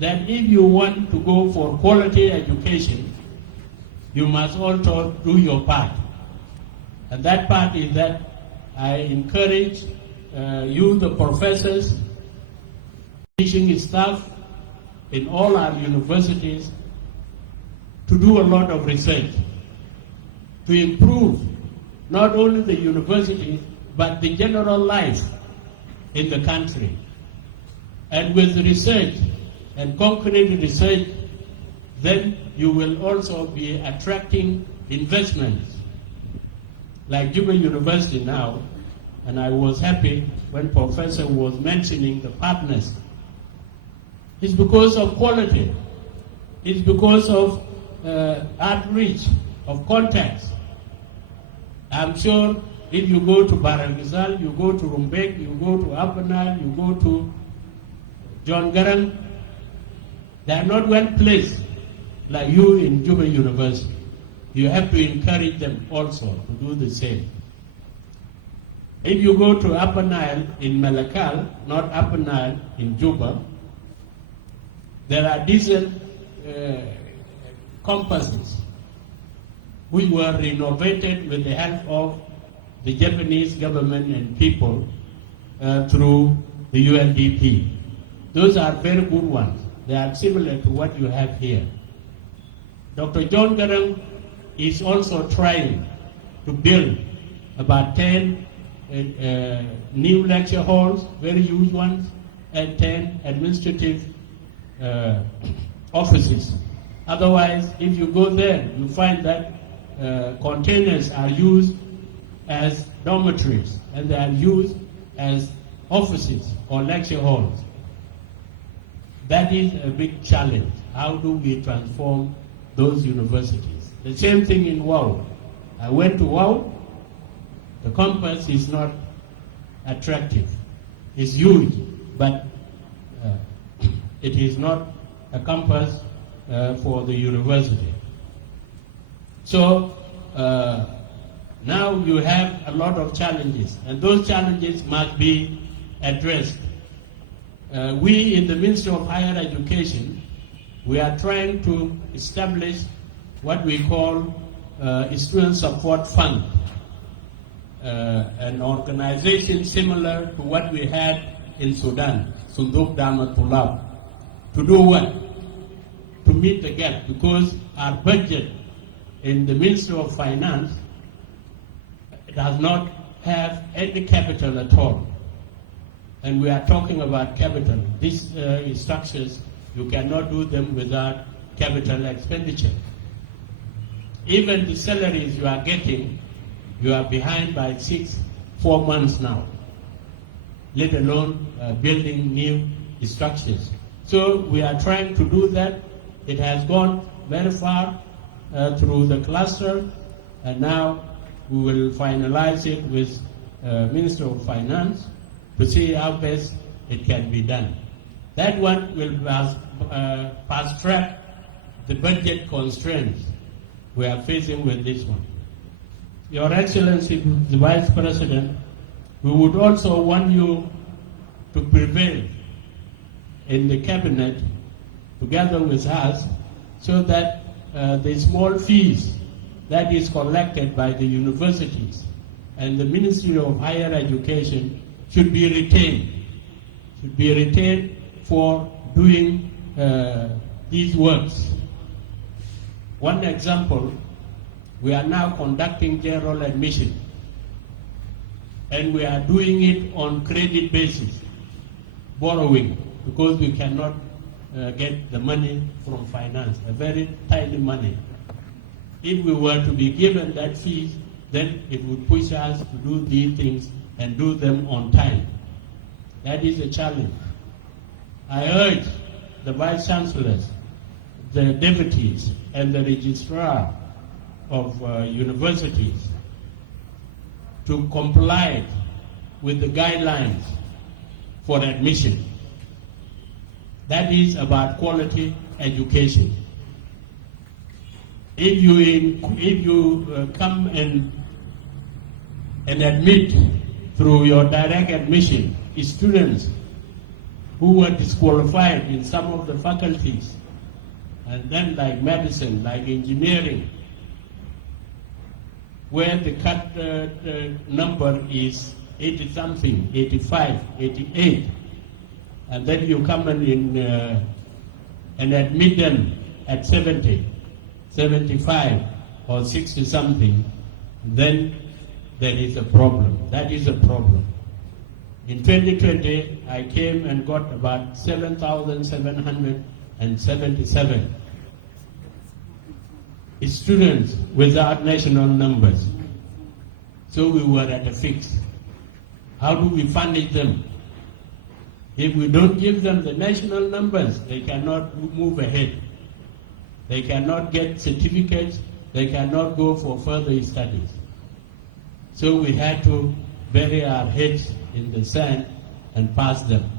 that if you want to go for quality education, you must also do your part. And that part is that I encourage you, the professors, teaching staff in all our universities, to do a lot of research, to improve not only the university, but the general life in the country. And with research and concrete research, then you will also be attracting investments. Like Juba University now, and I was happy when Professor was mentioning the partners. It's because of quality. It's because of outreach, of contacts. I'm sure if you go to Bahr el Ghazal, you go to Rumbek, you go to Upper Nile, you go to John Garang, they are not well placed like you in Juba University. You have to encourage them also to do the same. If you go to Upper Nile in Malakal, not Upper Nile in Juba, there are decent campuses which were renovated with the help of the Japanese government and people through the UNDP. Those are very good ones. They are similar to what you have here. Dr. John Garang is also trying to build about 10 new lecture halls, very huge ones, and 10 administrative offices. Otherwise, if you go there, you find that containers are used as dormitories and they are used as offices or lecture halls. That is a big challenge. How do we transform those universities? The same thing in Wow. I went to Wow. The campus is not attractive. It's huge, but it is not a campus for the university. So now you have a lot of challenges, and those challenges must be addressed. We in the Ministry of Higher Education, we are trying to establish what we call a Student Support Fund, an organization similar to what we had in Sudan, Sunduk Dama Tulab. To do what? To meet the gap, because our budget in the Ministry of Finance does not have any capital at all. And we are talking about capital. These structures, you cannot do them without capital expenditure. Even the salaries you are getting, you are behind by 4 months now, let alone building new structures. So we are trying to do that. It has gone very far through the cluster, and now we will finalize it with Minister of Finance to see how best it can be done. That one will fast track the budget constraints we are facing with this one. Your Excellency, the Vice President, we would also want you to prevail in the Cabinet together with us so that the small fees that is collected by the universities and the Ministry of Higher Education should be retained for doing these works. One example, we are now conducting general admission, and we are doing it on credit basis, borrowing, because we cannot get the money from finance, a very tiny money. If we were to be given that fee, then it would push us to do these things and do them on time. That is a challenge. I urge the Vice Chancellors, the deputies, and the registrar of universities to comply with the guidelines for admission. That is about quality education. If you come and admit through your direct admission students who were disqualified in some of the faculties, and then like medicine, like engineering, where the cut number is 80-something, 85, 88, and then you come and admit them at 70, 75, or 60-something, then there is a problem. That is a problem. In 2020, I came and got about 7,777 students without national numbers. So we were at a fix. How do we furnish them? If we don't give them the national numbers, they cannot move ahead. They cannot get certificates. They cannot go for further studies. So we had to bury our heads in the sand and pass them.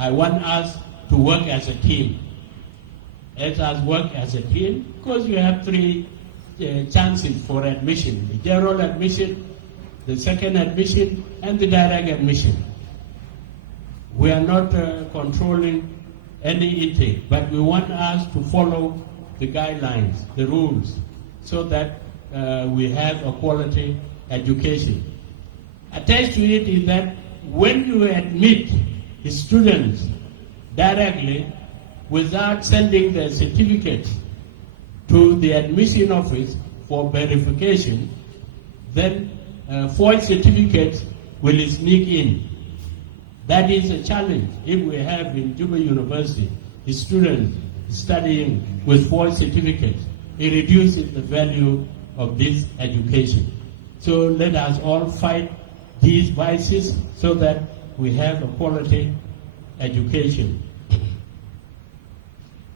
I want us to work as a team. Let us work as a team because you have three chances for admission: the general admission, the second admission, and the direct admission. We are not controlling any intake, but we want us to follow the guidelines, the rules, so that we have a quality education. Attached to it is that when you admit the students directly without sending the certificate to the admission office for verification, then false certificates will sneak in. That is a challenge. If we have in Juba University the students studying with false certificates, it reduces the value of this education. So let us all fight these vices so that we have a quality education.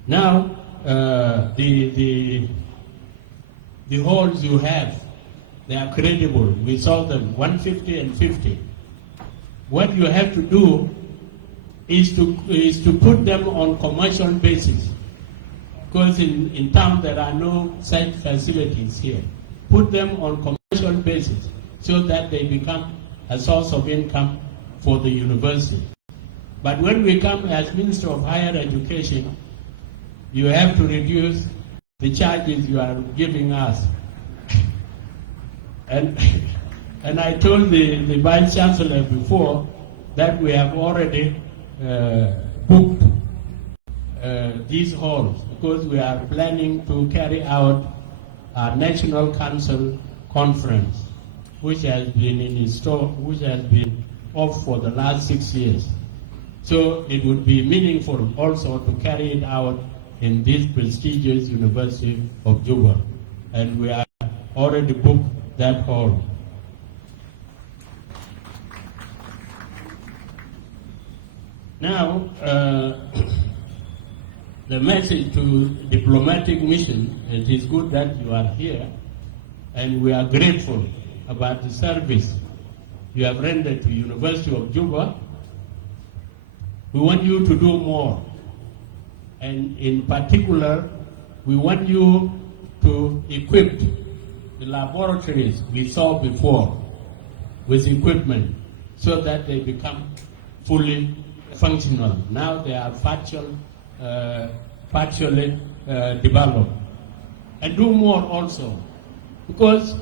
Now, the halls you have, they are credible. We saw them, 150 and 50. What you have to do is to put them on commercial basis, because in town there are no such facilities here. Put them on commercial basis so that they become a source of income for the university. But when we come as Minister of Higher Education, you have to reduce the charges you are giving us. And I told the Vice Chancellor before that we have already booked these halls because we are planning to carry out our National Council Conference, which has been off for the last 6 years. So it would be meaningful also to carry it out in this prestigious University of Juba. And we are already booked that hall. Now, the message to diplomatic mission, it is good that you are here, and we are grateful about the service you have rendered to University of Juba. We want you to do more. And in particular, we want you to equip the laboratories we saw before with equipment so that they become fully functional. Now they are partially developed. And do more also. Because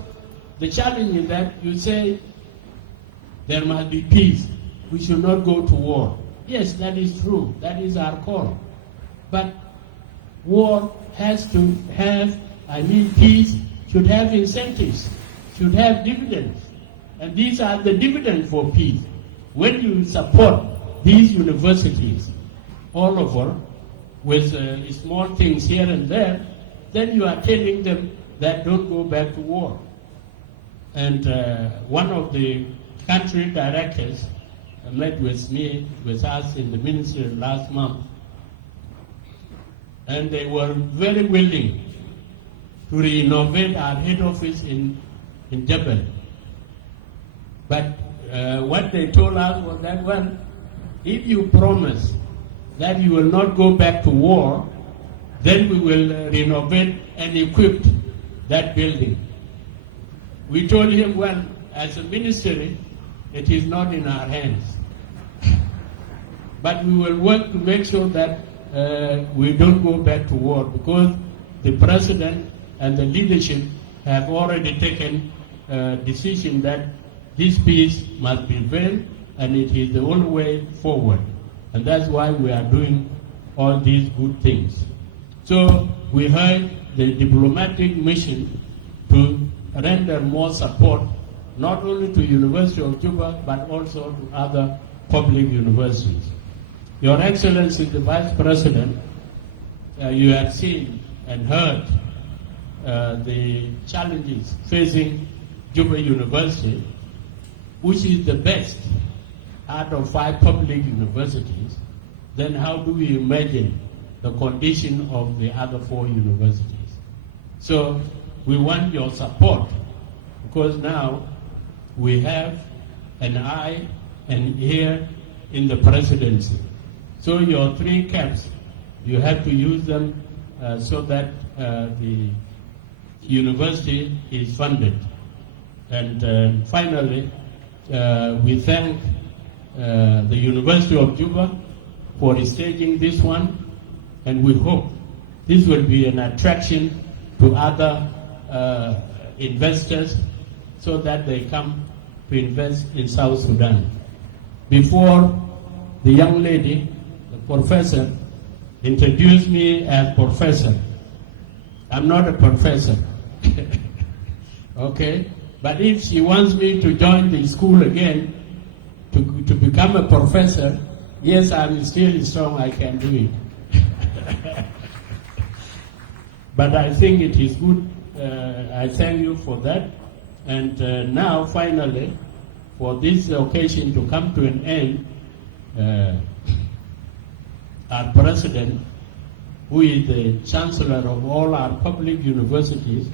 the challenge is that you say there must be peace. We should not go to war. Yes, that is true. That is our call. But war has to have, peace should have incentives, should have dividends. And these are the dividends for peace. When you support these universities all over with small things here and there, then you are telling them that don't go back to war. And one of the country directors met with us in the ministry last month, and they were very willing to renovate our head office in Jebel. But what they told us was that, well, if you promise that you will not go back to war, then we will renovate and equip that building. We told him, well, as a ministry, it is not in our hands. But we will work to make sure that we don't go back to war, because the president and the leadership have already taken a decision that this peace must prevail, and it is the only way forward. And that's why we are doing all these good things. So we heard the diplomatic mission to render more support, not only to University of Juba, but also to other public universities. Your Excellency, the Vice President, you have seen and heard the challenges facing Juba University, which is the best out of 5 public universities. Then how do we imagine the condition of the other 4 universities? So we want your support, because now we have an eye and ear in the presidency. So your 3 caps, you have to use them so that the university is funded. And finally, we thank the University of Juba for staging this one, and we hope this will be an attraction to other investors so that they come to invest in South Sudan. Before the young lady, the professor, introduced me as professor. I'm not a professor, okay? But if she wants me to join the school again, to become a professor, yes, I'm still strong, I can do it. But I think it is good. I thank you for that. And now, finally, for this occasion to come to an end, our president, who is the chancellor of all our public universities,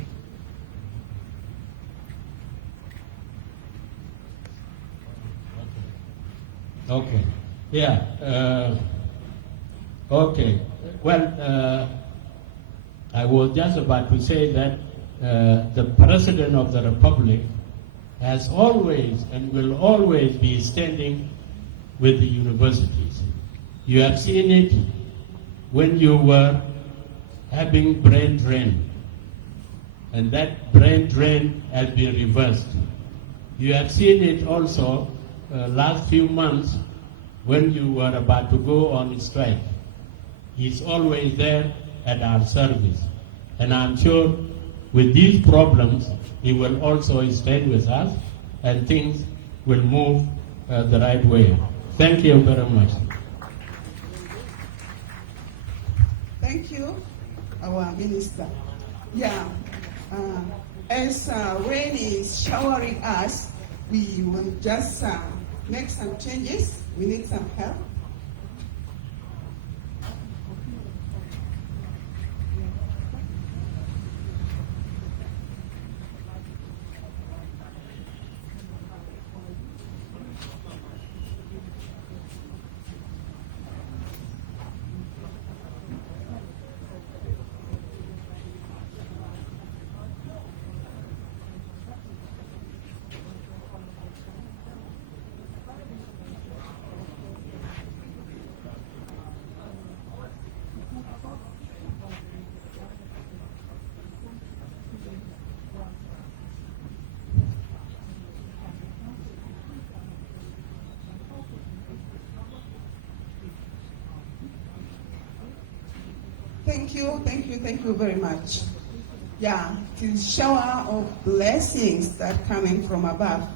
okay, yeah, okay, well, I was just about to say that the President of the Republic has always and will always be standing with the universities. You have seen it when you were having brain drain, and that brain drain has been reversed. You have seen it also last few months when you were about to go on strike. He's always there at our service. And I'm sure with these problems, he will also stand with us and things will move the right way. Thank you very much. Thank you, our minister. Yeah, as rain is showering us, we will just make some changes. We need some help. Thank you very much. Yeah, it is shower of blessings that coming from above.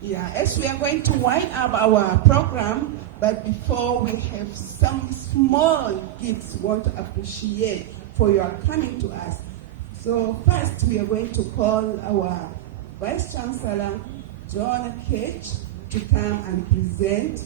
Yeah, as we are going to wind up our program, but before we have some small gifts we want to appreciate for your coming to us. So first we are going to call our Vice Chancellor, John Cage, to come and present